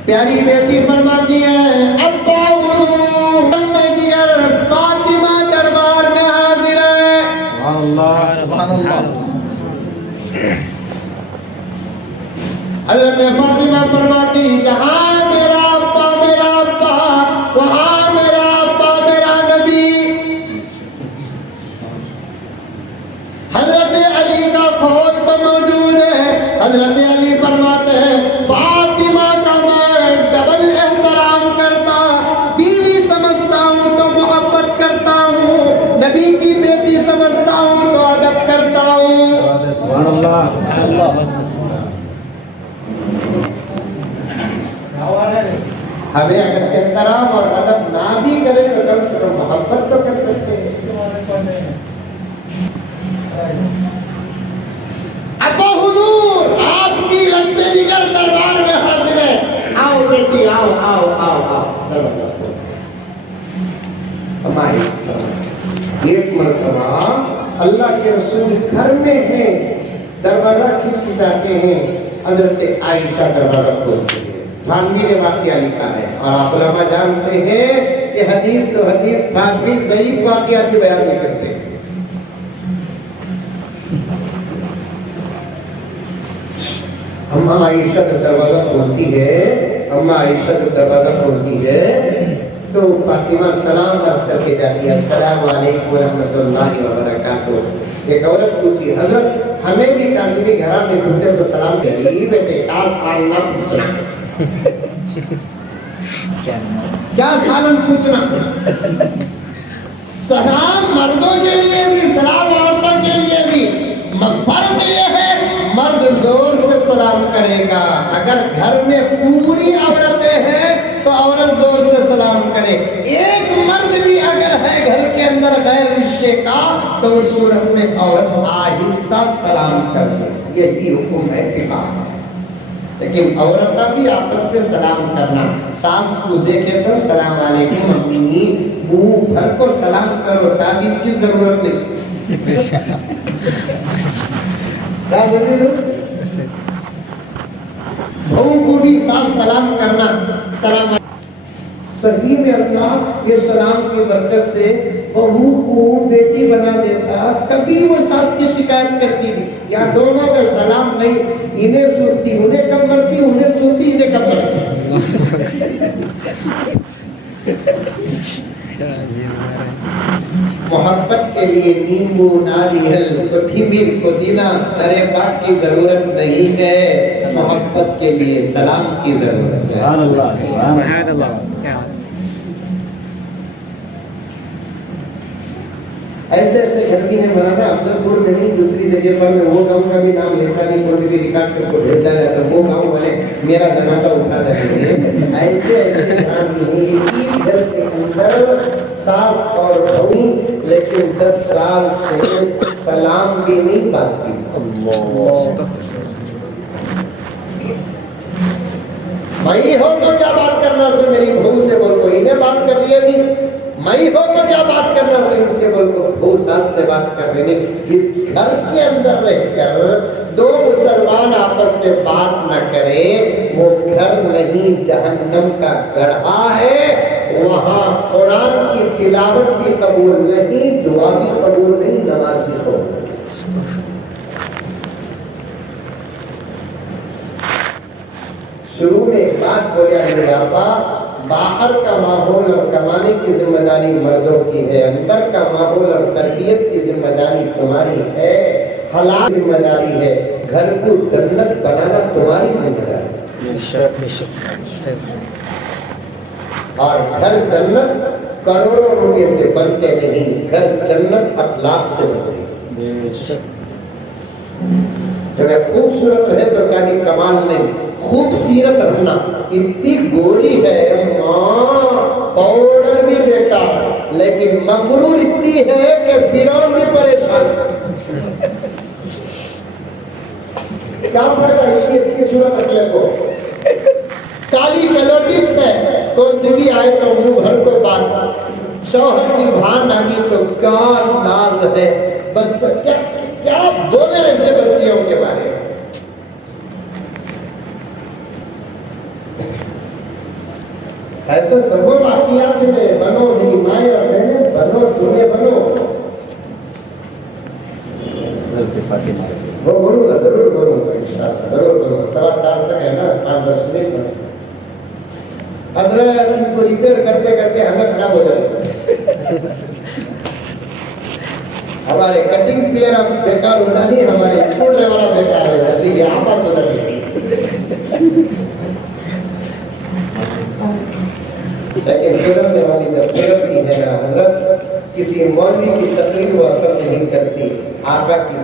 پیاری بیٹی فرماتی ہے ابا جگر فاطمہ دربار میں حاضر ہے۔ سبحان اللہ۔ حضرت فاطمہ فرماتی جہاں میرا ابا وہاں میرا ابا میرا نبی۔ حضرت علی کا پھول تو موجود ہے۔ حضرت علی فرماتے ہیں فاطمہ کا میں ڈبل احترام کرتا، بیوی سمجھتا ہوں تو محبت کرتا ہوں، نبی کی بیٹی سمجھتا ہوں تو ادب کرتا ہوں۔ سبحان اللہ۔ ہمیں اگر احترام اور ادب نہ بھی کرے تو کم سے کم محبت تو کر سکتے ہیں۔ ابا حضور آپ کی لگتے دیگر دربار میں حاضر ہے، آؤ بیٹی آؤ آؤ آؤ آؤ۔ ہماری ایک مرتبہ اللہ کے رسول گھر میں ہیں، دروازہ کھٹکھٹاتے ہیں، حضرت عائشہ دروازہ کھولتی ہے۔ تھانوی نے واقعہ لکھا ہے اور آپ علماء جانتے ہیں کہ حدیث تو حدیث تھانوی ضعیف واقعات کی بیان نہیں کرتے۔ اماں عائشہ جب دروازہ کھولتی ہے تو فاطمہ سلام عرض کر کے جاتی ہے، السلام علیکم ورحمۃ اللہ وبرکاتہ۔ ایک عورت پوچھی حضرت ہمیں بھی کانٹی گھر میں گھسے تو سلام کریے بیٹے، کیا سال نہ پوچھنا، کیا سالن پوچھنا۔ سلام مردوں کے لیے بھی، سلام عورتوں کے لیے بھی، فرق یہ ہے مرد زور سے سلام کرے گا، اگر گھر میں پوری عورتیں ہیں تو عورت زور سے سلام کرے۔ ایک مرد بھی اگر اگر ہے گھر کے اندر غیر رشتے کا تو اس صورت میں عورت آہستہ سلام کر دے، یہی حکم ہے فقہ۔ لیکن عورتیں بھی آپس میں سلام کرنا، ساس کو دیکھے تو سلام علیکم امی، منہ بھر کو سلام کرو، تعویذ کی ضرورت نہیں۔ بہو کو بھی ساس سلام کرنا، سلام صحیح میں اللہ یہ سلام کی برکت سے بہو کو بیٹی بنا دیتا، کبھی وہ ساس کی شکایت کرتی نہیں، یا دونوں میں سلام نہیں، انہیں سوچتی انہیں کب مرتی، انہیں سوچتی انہیں کب مرتی۔ محبت کے لیے نیمبو ناریل کوتھمیر پودینہ ارے پاک کی ضرورت نہیں ہے، محبت کے لیے سلام کی ضرورت ہے۔ سبحان اللہ، سبحان اللہ۔ ایسے ایسے گھر بھی ہیں مولانا، افضل پور میں نہیں دوسری جگہ پر میں وہ گاؤں کا بھی نام لیتا نہیں، کوئی بھی ریکارڈ کر کو بھیجتا رہتا، وہ گاؤں والے میرا جنازہ اٹھاتا رہتے ہیں۔ ایسے ایسے گھر بھی ہیں، ایک ہی گھر کے اندر ساس اور بہو، لیکن 10 سال سے سلام بھی نہیں بات کی۔ میں ہو تو کیا بات کرنا سے میری بہو سے بول کو، انہیں بات کر رہی ہے نہیں، میں ہو تو کیا بات کرنا سے ان سے بول کو، بہو ساس سے بات کر رہی نہیں۔ اس گھر کے اندر رہ کر دو مسلمان آپس میں بات نہ کرے، وہ گھر نہیں جہنم کا گڑھا ہے، وہاں قرآن کی تلاوت بھی قبول نہیں، دعا بھی قبول نہیں، نماز بھی قبول نہیں۔ شروع میں ایک بات بولیا میرے آپا، باہر کا ماحول اور کمانے کی ذمہ داری مردوں کی ہے، اندر کا ماحول اور تربیت کی ذمہ داری تمہاری ہے، حلال ذمہ داری ہے، گھر کو جنت بنانا تمہاری ذمہ داری ہے۔ اور گھر جنت کروڑوں روپے سے بنتے نہیں، گھر جنت اخلاق سے بنتے ہیں۔ جب خوبصورت رہے تو کیا کمال نہیں، خوبصورت رہنا، اتنی گوری ہے ماں، پاؤڈر بھی بیٹا، لیکن مغرور اتنی ہے کہ فرعون بھی پریشان۔ کیا فرق ہے اس کی اچھی صورت رکھنے کو؟ کالی کلوٹی ہے تو دبی آئے تو منہ بھر کو بات، شوہر کی بھان آگی تو کیا ناز ہے، بچہ کیا بولے ایسے بچیوں کے بارے میں۔ ایسے سبوں واقعات میں بنو میری مائیں اور بہنیں، بنو تمہیں بنو۔ وہ بولوں گا، ضرور بولوں گا انشاءاللہ، ضرور بولوں گا، 4:15 تک ہے نا، 5-10 منٹ میں حضرت ان کو ریپیئر کرتے کرتے ہمیں خراب ہو جائے، ہمارے کٹنگ پلیئر اب بیکار ہوتا نہیں، ہمارے اسکول ڈرائیور بیکار ہو جاتی ہے، آپس ہو جاتی ہے۔ لیکن سدھرنے والی جب سدھرتی ہے نا حضرت، کسی مولوی کی تقریر وہ اثر نہیں کرتی، آقا کی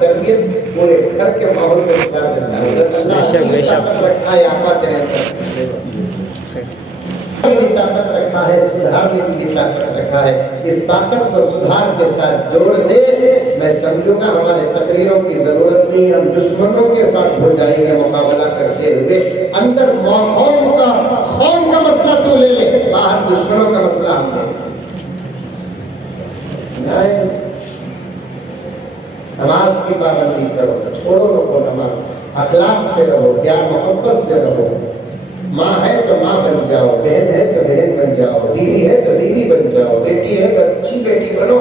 تربیت پورے گھر کے ماحول میں اتار دیتا ہے۔ حضرت اللہ کی طاقت رکھا ہے آقا تیرے اندر، بھی طاقت رکھا ہے، سدھارنے کی بھی طاقت رکھا ہے، اس طاقت کو سدھار کے ساتھ جوڑ دے، میں سمجھوں گا ہمارے تقریروں کی ضرورت نہیں، ہم دشمنوں کے ساتھ ہو جائیں گے مقابلہ کرتے ہوئے۔ اندر قوم کا مسئلہ تو لے لے، باہر دشمنوں کا مسئلہ ہم لے۔ نماز کی پابندی کرو، چھوڑو لوگوں نماز، اخلاق سے رہو، پیار محبت سے رہو، ماں ہے تو ماں بن جاؤ، بہن ہے تو بہن بن جاؤ، بیوی ہے تو بیوی بن جاؤ، بیٹی ہے تو اچھی بیٹی بنو۔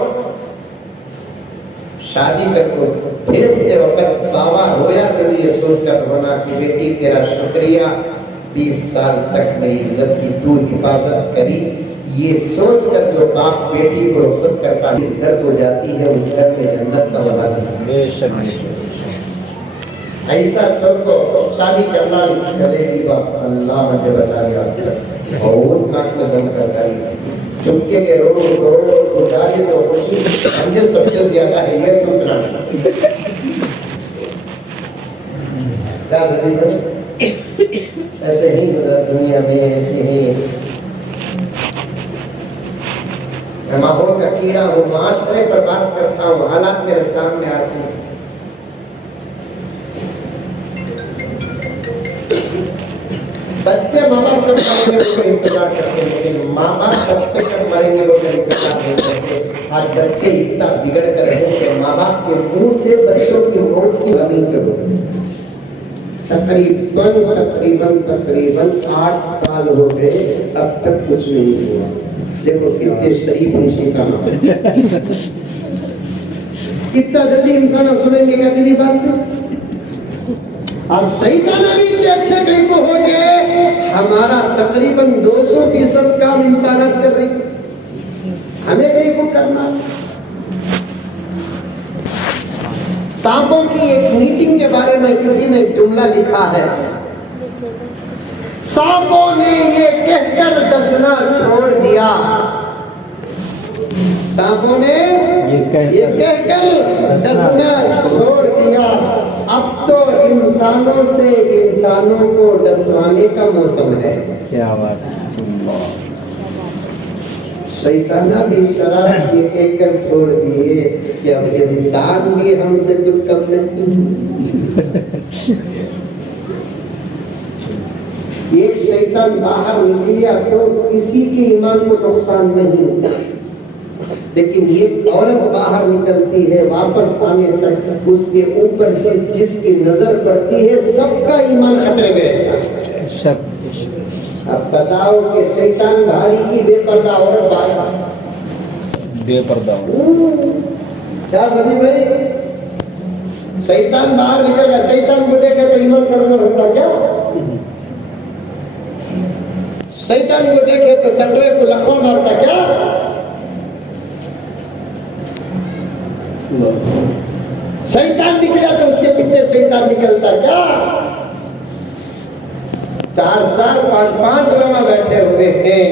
شادی کر کو بھیجتے وقت بابا رویا تو یہ سوچ کر رونا کہ بیٹی تیرا شکریہ، 20 سال تک میری عزت کی تو حفاظت کری، یہ سوچ کر جو باپ بیٹی کو رخصت کرتا ہے، اس گھر کو جاتی ہے، اس گھر میں جنت کا مزہ ملتا ہے۔ ایسا سب کو شادی کرنا نہیں، چلے گی باپ اللہ مجھے بچا لیا، بہت ناک میں دم کرتا نہیں، چپکے کے رو گزارش اور خوشی مجھے سب سے زیادہ ہے، یہ سوچنا نہیں۔ ایسے ہی دنیا میں ایسے ہی میں ماحول کا کیڑا ہوں، معاشرے پر بات کرتا ہوں، حالات میرے سامنے آتے ہیں۔ بچے ماں باپ کب مریں گے وہ انتظار کرتے ہیں، لیکن ماں باپ بچے کب مریں گے وہ انتظار نہیں کرتے۔ آج بچے اتنا بگڑ کر ہیں کہ ماں باپ کے منہ سے بچوں کی موت کی غنی کرو۔ تقریباً 8 سال ہو گئے، اب تک کچھ نہیں ہوا۔ دیکھو کتنے شریف نشی کا نام ہے۔ اتنا جلدی انسان سنیں گے کہ اگلی بات اب شیطان بھی اتنے اچھے کہیں کو ہو گئے، ہمارا تقریباً 200% کام انسانات کر رہی، ہمیں کہیں کو کرنا۔ سانپوں کی ایک میٹنگ کے بارے میں کسی نے جملہ لکھا ہے، سانپوں نے یہ کہہ کر ڈسنا چھوڑ دیا، سانپوں نے یہ کہہ کر ڈسنا چھوڑ دیا، اب تو انسانوں سے انسانوں کو ڈسوانے کا موسم ہے۔ کیا بات ہے، شیطانہ بھی شراب یہ کہہ کر چھوڑ دیے کہ اب انسان بھی ہم سے کچھ کم نہیں۔ ایک شیطان باہر نکلیا تو کسی کے ایمان کو نقصان نہیں، لیکن یہ عورت باہر نکلتی ہے واپس آنے تک اس کے اوپر جس کی نظر پڑتی ہے سب کا ایمان خطرے میں رہتا ہے۔ اب بتاؤ کہ شیطان بھاری کی بے پردہ عورت باہر، بے پردہ کیا سبھی بھائی، شیطان باہر نکل گیا، شیطان کو دیکھے تو ایمان کمزور ہوتا کیا؟ شیطان کو دیکھے تو تقوی کو لقمہ مارتا کیا؟ شیطان نکلا تو اس کے پیچھے شیطان نکلتا کیا؟ 4-5 علماء بیٹھے ہوئے ہیں،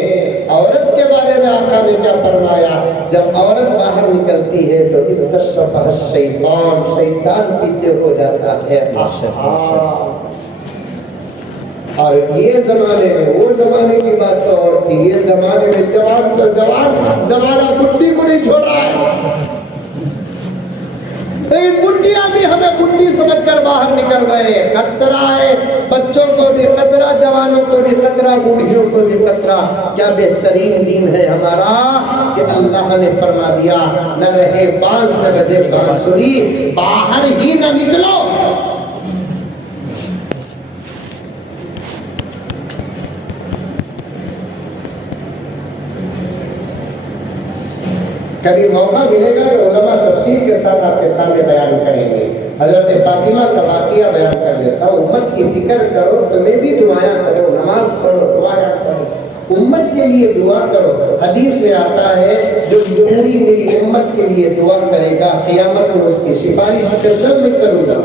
عورت کے بارے میں آقا نے کیا فرمایا؟ جب عورت باہر نکلتی ہے تو اس تشبہ شیطان پیچھے ہو جاتا ہے۔ اور یہ زمانے میں، وہ زمانے کی بات تو اور تھی، یہ زمانے میں جوان تو جوان زمانہ بڈھی کو نہیں چھوڑ رہا ہے، لیکن بڈھیاں بھی ہمیں بڈھی سمجھ کر باہر نکل رہے ہیں۔ خطرہ ہے، بچوں کو بھی خطرہ، جوانوں کو بھی خطرہ، بوڑھیوں کو بھی خطرہ۔ کیا بہترین دین ہے ہمارا کہ اللہ نے فرما دیا نہ رہے 5 بجے بانسری، باہر ہی نہ نکلو۔ کبھی موقع ملے گا کہ علماء تفسیر کے ساتھ آپ کے سامنے بیان کریں گے۔ حضرت فاطمہ کا واقعہ بیان کر دیتا ہوں۔ امت کی فکر کرو، تمہیں بھی دعایا کرو، نماز پڑھو، دعایا کرو، امت کے لیے دعا کرو۔ حدیث میں آتا ہے جو پوری میری امت کے لیے دعا کرے گا قیامت میں اس کی سفارش اسپیشل میں کروں گا۔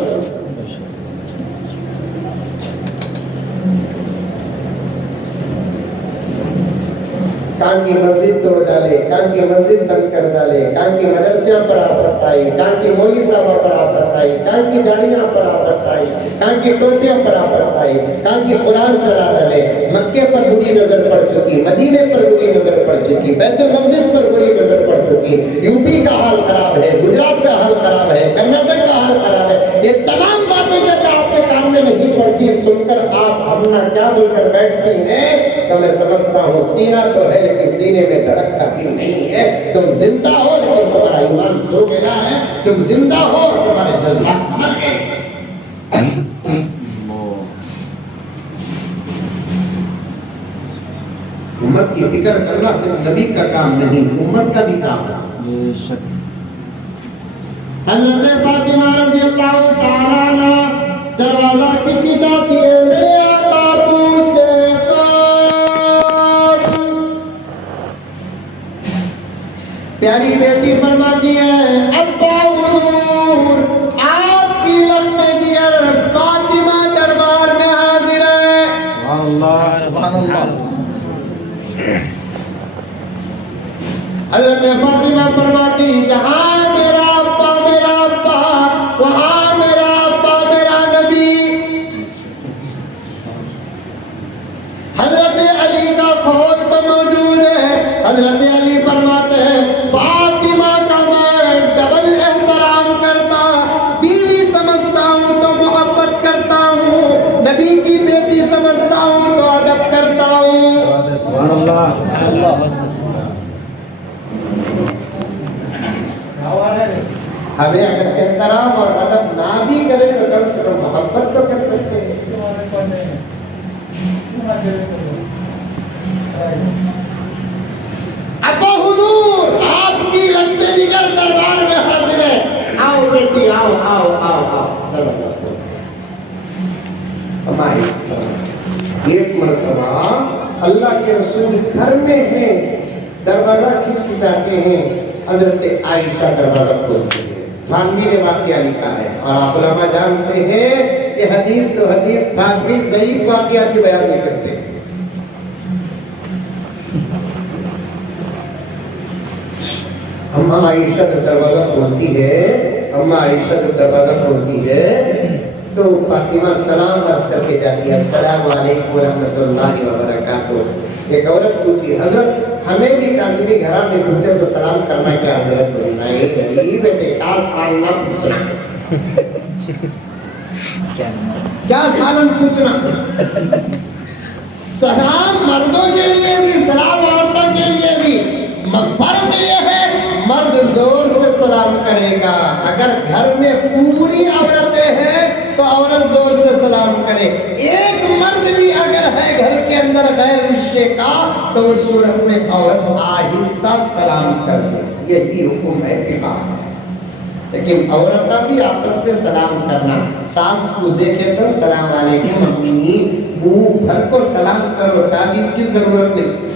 کان کی مسجد توڑ ڈالے، کان کی مسجد بند کر ڈالے، کان کی مدرسیاں پر آفت آئی، کان کی مولوی صاحبہ پر آفت آئی، کان کی داڑیاں پر آفت آئی، کان کی ٹوپیاں پر آفت آئی، کان کی قرآن چلا ڈالے۔ مکے پر بری نظر پڑ چکی، مدینے پر بری نظر پڑ چکی، بیت المقدس پر بری نظر پڑ چکی، یو پی کا حال خراب ہے، گجرات کا حال خراب ہے، کرناٹک کا حال خراب ہے۔ یہ تمام باتیں جب آپ کے کام میں نہیں پڑتی، سن کر آپ ہمنا کیا بول کر بیٹھتی ہیں تو میں سمجھتا ہوں سینہ تو ہے لیکن سینے میں دھڑکتا دل نہیں ہے۔ تم زندہ ہو لیکن تمہارا ایمان سو گیا ہے، تم زندہ ہو اور تمہارے جذبات مر گئے۔ امت کی فکر کرنا صرف نبی کا کام نہیں، امت کا بھی کام ہے۔ حضرت فاطمہ رضی اللہ تعالیٰ عنہ دروازہ کھٹکھٹاتی ہے، میرے آقا پوچھتے کون؟ پیاری بیٹی فرماتی ہے ابا حضور آپ کی لخت جگر فاطمہ دربار میں حاضر ہے۔ سبحان اللہ۔ حضرت فاطمہ فرماتی جہاں میرا ابا وہاں میرا ابا میرا نبی۔ حضرت علی کا پھول تو موجود ہے۔ حضرت علی فرماتے ہیں ہمیں اگر احترام اور ادب نہ بھی کرے تو کم سے کم محبت تو کر سکتے ہیں. ابا حضور آپ کی لگتے دیگر دربار میں حاضر ہے. آؤ بیٹی آؤ آؤ آؤ آؤ. ہماری ایک مرتبہ اللہ کے رسول گھر میں ہیں, دروازہ کھٹکھٹاتے ہیں, حضرت عائشہ دروازہ کھولتی ہے. بھانڈی نے واقعہ لکھا ہے اور آپ علماء جانتے ہیں کہ حدیث تو حدیث تھا بھی ضعیف واقعات کی بیان نہیں کرتے. اماں عائشہ جب دروازہ کھولتی ہے, اماں عائشہ جب دروازہ کھولتی ہے تو فاطمہ سلام عرض کر کے جاتی ہے, السلام علیکم ورحمۃ اللہ وبرکاتہ. ایک عورت پوچھی, حضرت ہمیں بھی کاندھی گھرا میں گھسے تو سلام کرنا کیا؟ حضرت بولی نہیں بیٹے, کیا سال نہ پوچھنا, کیا سالن پوچھنا. سلام مردوں کے لیے بھی, سلام عورتوں کے لیے بھی. فرق یہ ہے مرد زور سے سلام کرے گا, اگر گھر میں پوری عورتیں ہیں تو عورت زور سے سلام کرے. ایک مرد بھی اگر ہے گھر کے اندر غیر رشتے کا تو اس صورت میں عورت آہستہ سلام کر دے, یہی حکم ہے فقہ. لیکن عورتیں بھی آپس میں سلام کرنا, ساس کو دیکھے تو السلام علیکم امی, منہ بھر کو سلام کرو, تعویذ کی ضرورت نہیں.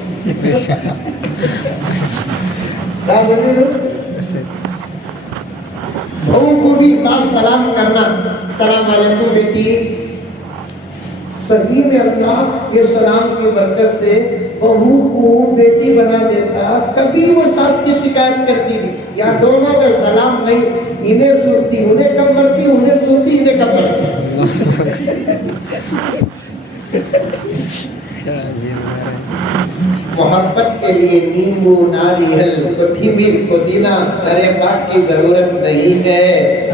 بہو کو بھی ساتھ سلام کرنا, السلام علیکم بیٹی. صحیح میں اللہ یہ سلام کی برکت سے بہو کو بیٹی بنا دیتا, کبھی وہ ساس کی شکایت کرتی نہیں. یا دونوں میں سلام نہیں, انہیں سوچتی انہیں کب مرتی, انہیں سوچتی انہیں کب مرتی. محبت کے لیے نیمبو, ناریل, کوتھمیر, پودینہ, درے پاک کی ضرورت نہیں ہے,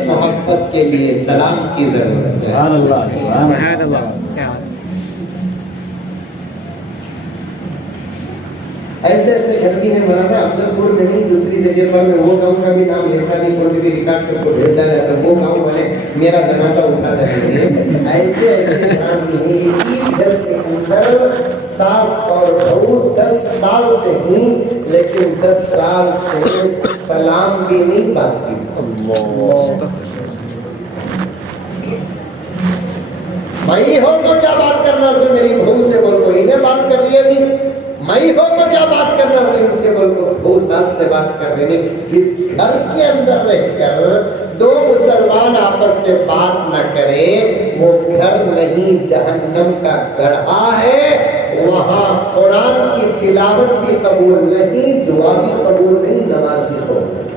محبت کے لیے سلام کی ضرورت ہے. سبحان اللہ, سبحان اللہ. ایسے ایسے گھر بھی ہیں مولانا, افضل پور میں نہیں دوسری جگہ پر میں وہ گاؤں کا بھی نام لکھا نہیں, کوئی بھی ریکارڈ کر کو بھیجتا رہتا, وہ گاؤں والے میرا جنازہ اٹھاتا رہتے. ایسے ایسے گھر کے اندر ساس اور بہو 10 سال سے ہی, لیکن 10 سال سے سلام بھی نہیں بات کی. بھائی ہو تو کیا بات کرنا سے میری بہو سے بول کو, انہیں بات کر رہی ہے نہیں. مائی ہو تو کیا بات کرنا سے ان سے بول کو, بہو ساس سے بات کر رہے نہیں. اس گھر کے اندر رہ کر دو مسلمان آپس میں بات نہ کرے, وہ گھر نہیں جہنم کا گڑھا ہے. وہاں قرآن کی تلاوت بھی قبول نہیں, دعا بھی قبول نہیں, نماز بھی قبول نہیں.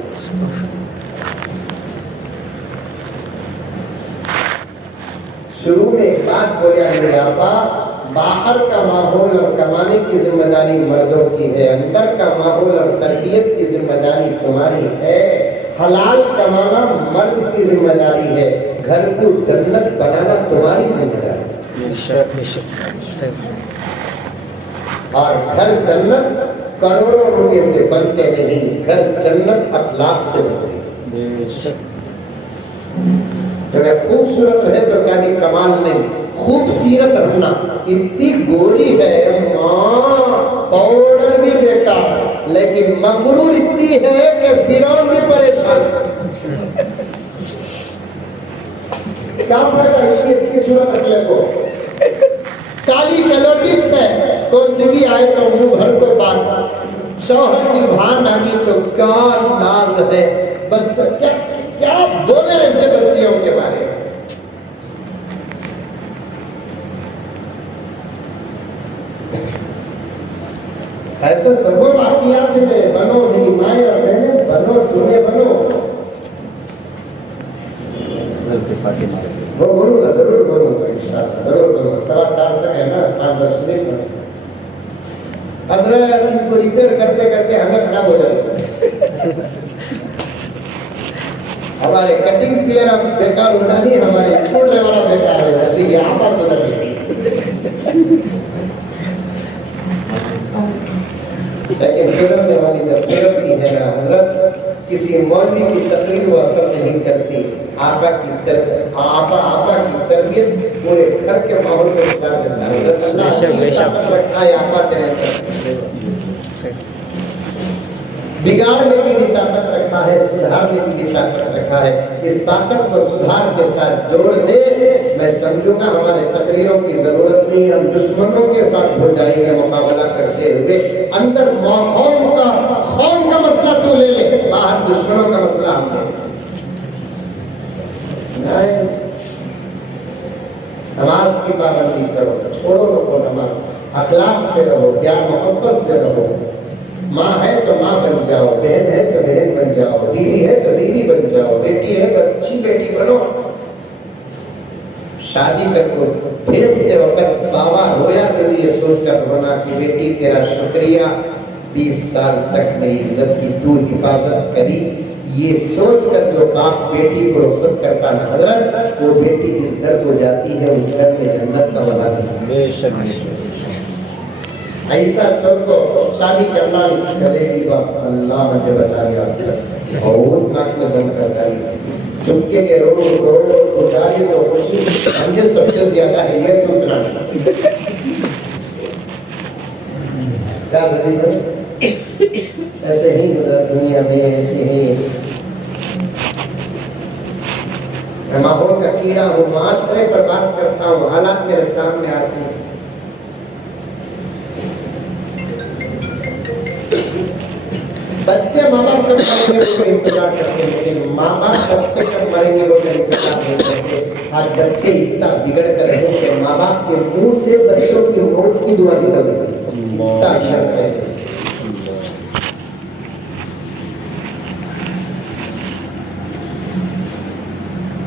شروع میں ایک بات بولیا میرے آپا, باہر کا ماحول اور کمانے کی ذمہ داری مردوں کی ہے, اندر کا ماحول اور تربیت کی ذمہ داری تمہاری ہے. حلال کمانا مرد کی ذمہ داری ہے, گھر کو جنت بنانا تمہاری ذمہ داری ہے. اور گھر جنت کروڑوں روپے سے بنتے نہیں, گھر جنت اخلاق سے بنتے. جب خوبصورت رہے تو کیا نہیں, کمال نہیں, خوبصورت رہنا. اتنی گوری ہے ماں, پاؤڈر بھی بیکار, لیکن مغرور اتنی ہے کہ فرعون بھی پریشان. کیا فرق ہے اس کی اچھی صورت رکھنے کو. کالی کلوٹی ہے تو دبی آئے تو منہ بھر کو بات, شوہر کی بھان آگی تو کیا ناز ہے. بچہ کیا بولے ایسے بچیوں کے بارے میں. ایسے سب واقعات ہیں. بنو نہیں مائیں اور بہنیں, بنو تمہیں بنو. وہ بولوں گا, ضرور بولوں گا, انشاءاللہ ضرور بولوں گا. 4:15 تک ہے نا, 5-10 منٹ میں. حضرت ان کو ریپیئر کرتے کرتے ہمیں خراب ہو جاتا ہے. ہمارے کٹنگ پلیئر اب بیکار ہوتا نہیں, ہمارے اسکول ڈرائیور بیکار ہو جاتی ہے, آپس ہو جاتی ہے. لیکن سدھرنے والی جب سدھرتی ہے نا حضرت، کسی مولوی کی تقریر وہ اثر نہیں کرتی، آقا کی تربیت پورے گھر کے ماحول میں اتار دیتا ہے۔ حضرت اللہ عزیز طاقت رکھا ہے آقا تیرے اندر، بگاڑنے کی بھی طاقت رکھا ہے، سدھارنے کی بھی طاقت رکھا ہے۔ اس طاقت کو سدھار کے ساتھ جوڑ دے، میں سمجھوں گا ہمارے تقریروں کی ضرورت نہیں، ہم دشمنوں کے ساتھ ہو جائیں گے مقابلہ کرتے ہوئے۔ اندر قوم کا مسئلہ تو لے لے، باہر دشمنوں کا مسئلہ ہم لے۔ نماز کی پابندی کرو، چھوڑو لوگوں نماز، اخلاق سے رہو، پیار محبت سے رہو۔ ماں ہے تو ماں بن جاؤ، بہن ہے تو بہن بن جاؤ، بیوی ہے تو بیوی بن جاؤ، بیٹی ہے تو اچھی بیٹی بنو۔ شادی کر کو بھیجتے وقت بابا رویا کہ بھی یہ سوچ کر رونا کہ بیٹی تیرا شکریہ، 20 سال تک میری عزت کی تو حفاظت کری۔ یہ سوچ کر جو باپ بیٹی کو رخصت کرتا نا حضرت، وہ بیٹی جس گھر کو جاتی ہے اس گھر میں جنت کا مزہ ملتا ہے۔ بے شک ایسا سب کو شادی کرنا نہیں چلے گی، اللہ مجھے بچا لیا، بہت ناک میں دم کرتا نہیں، چپکے کے رو گزاری سے خوشی مجھے سب سے زیادہ ہے، یہ سوچنا نہیں کیا ایسے ہی دنیا میں ایسے ہی میں ماحول کا کیڑا ہوں، معاشرے پر بات کرتا ہوں، حالات میرے سامنے آتے ہیں۔ بچے ماں باپ کب مریں گے وہ کا انتظار کرتے ہیں، لیکن ماں باپ بچے کب مریں گے وہ کا انتظار نہیں کرتے۔ آج بچے اتنا بگڑ کر ہیں کہ ماں باپ کے منہ سے بچوں کی موت کی دعا نکل رہی ہے، اتنا بگڑ رہے ہیں۔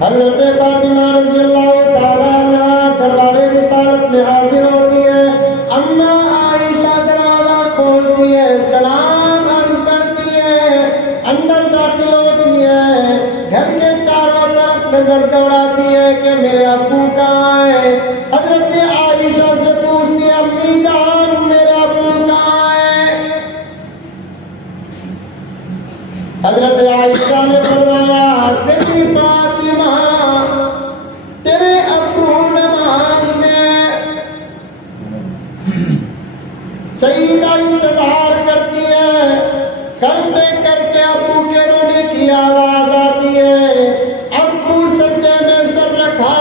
حضرت فاطمہ رضی اللہ تعالیٰ عنہ دربار رسالت میں حاضر ہوتی ہے، اماں عائشہ دروازہ کھولتی ہے، سلام عرض کرتی ہے، اندر داخل ہوتی ہے، گھر کے چاروں طرف نظر دوڑاتی ہے کہ میرے ابو کہاں ہے۔ حضرت عائشہ سے پوچھتی ہے، امی جان میرے ابو کہاں ہے؟ حضرت عائشہ نے فرمایا، بیٹی فاطمہ تیرے ابو نماز میں، سیدہ انتظار کرتی ہے، کرتے کرتے ابو کے رونے کی آواز آتی ہے، ابو سجدے میں سر رکھا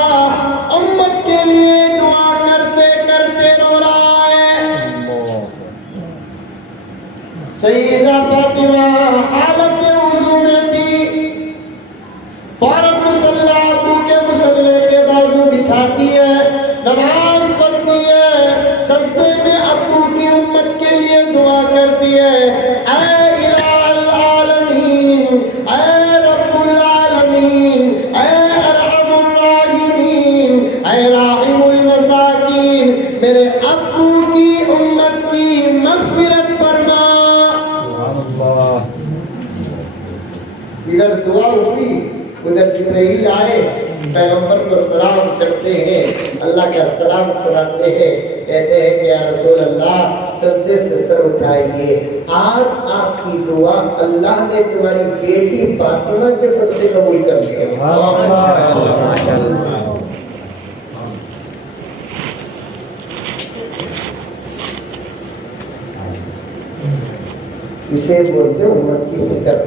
امت کے لیے دعا کرتے کرتے رو رہا ہے۔ سیدہ فاطمہ حالت وضو میں تھی، فوراً مصلی ابو کے مصلی کے بازو بچھاتی ہے، نماز پڑھتی ہے، سجدے میں ابو کی امت کے لیے دعا کرتی ہے، اے الہ العالمین، اے رب العالمین، اے ارحم الراحمین، اے راحم المساکین، میرے ابو کی امت کی مغفرت فرما۔ ادھر دعا ہوئی، ادھر جبرائیل آئے، پیغمبر کو سلام کرتے ہیں، اللہ کا سلام سناتے ہیں، کہتے ہیں کہ یا رسول اللہ سجدے سے سر اٹھائیے، آج آپ کی دعا اللہ نے تمہاری بیٹی فاطمہ کے صدقے قبول کر لیا۔ اسے بولتے امت کی فکر۔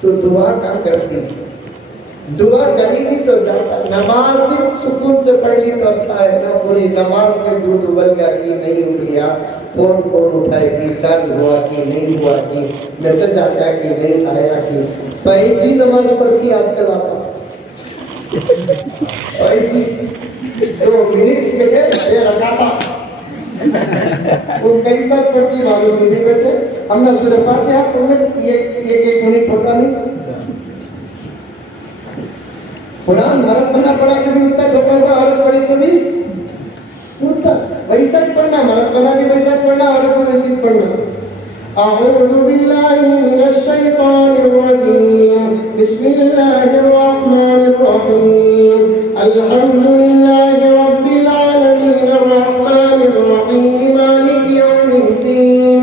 تو دعا کیا کرتی؟ دعا کری بھی تو جاتا، نماز سکون سے پڑھ لی تو اچھا ہے نا، پوری نماز میں دودھ ابل گیا کہ نہیں ابلیا، فون کون اٹھائے گی، چارج ہوا کہ نہیں ہوا کہ میسج آیا کہ نہیں آیا کہ 5G نماز پڑھتی آج کل آپ 5G 2 منٹ کے لیے رکھا تھا وہ کئی سال پڑھتی معلوم نہیں بیٹے، ہم نے سورہ فاتحہ پڑھنے ایک منٹ ہوتا نہیں، قرآن مرد بنا پڑا کبھی اتنا چھوٹا سا، عورت پڑھی کبھی اتنا، ویسا پڑھنا، مرد بنا بھی ویسا پڑھنا، عورت بھی ویسا پڑھنا۔ اعوذ باللہ من الشیطان الرجیم، بسم اللہ الرحمن الرحیم، الحمدللہ رب العالمین، الرحمن الرحیم، مالک یوم الدین،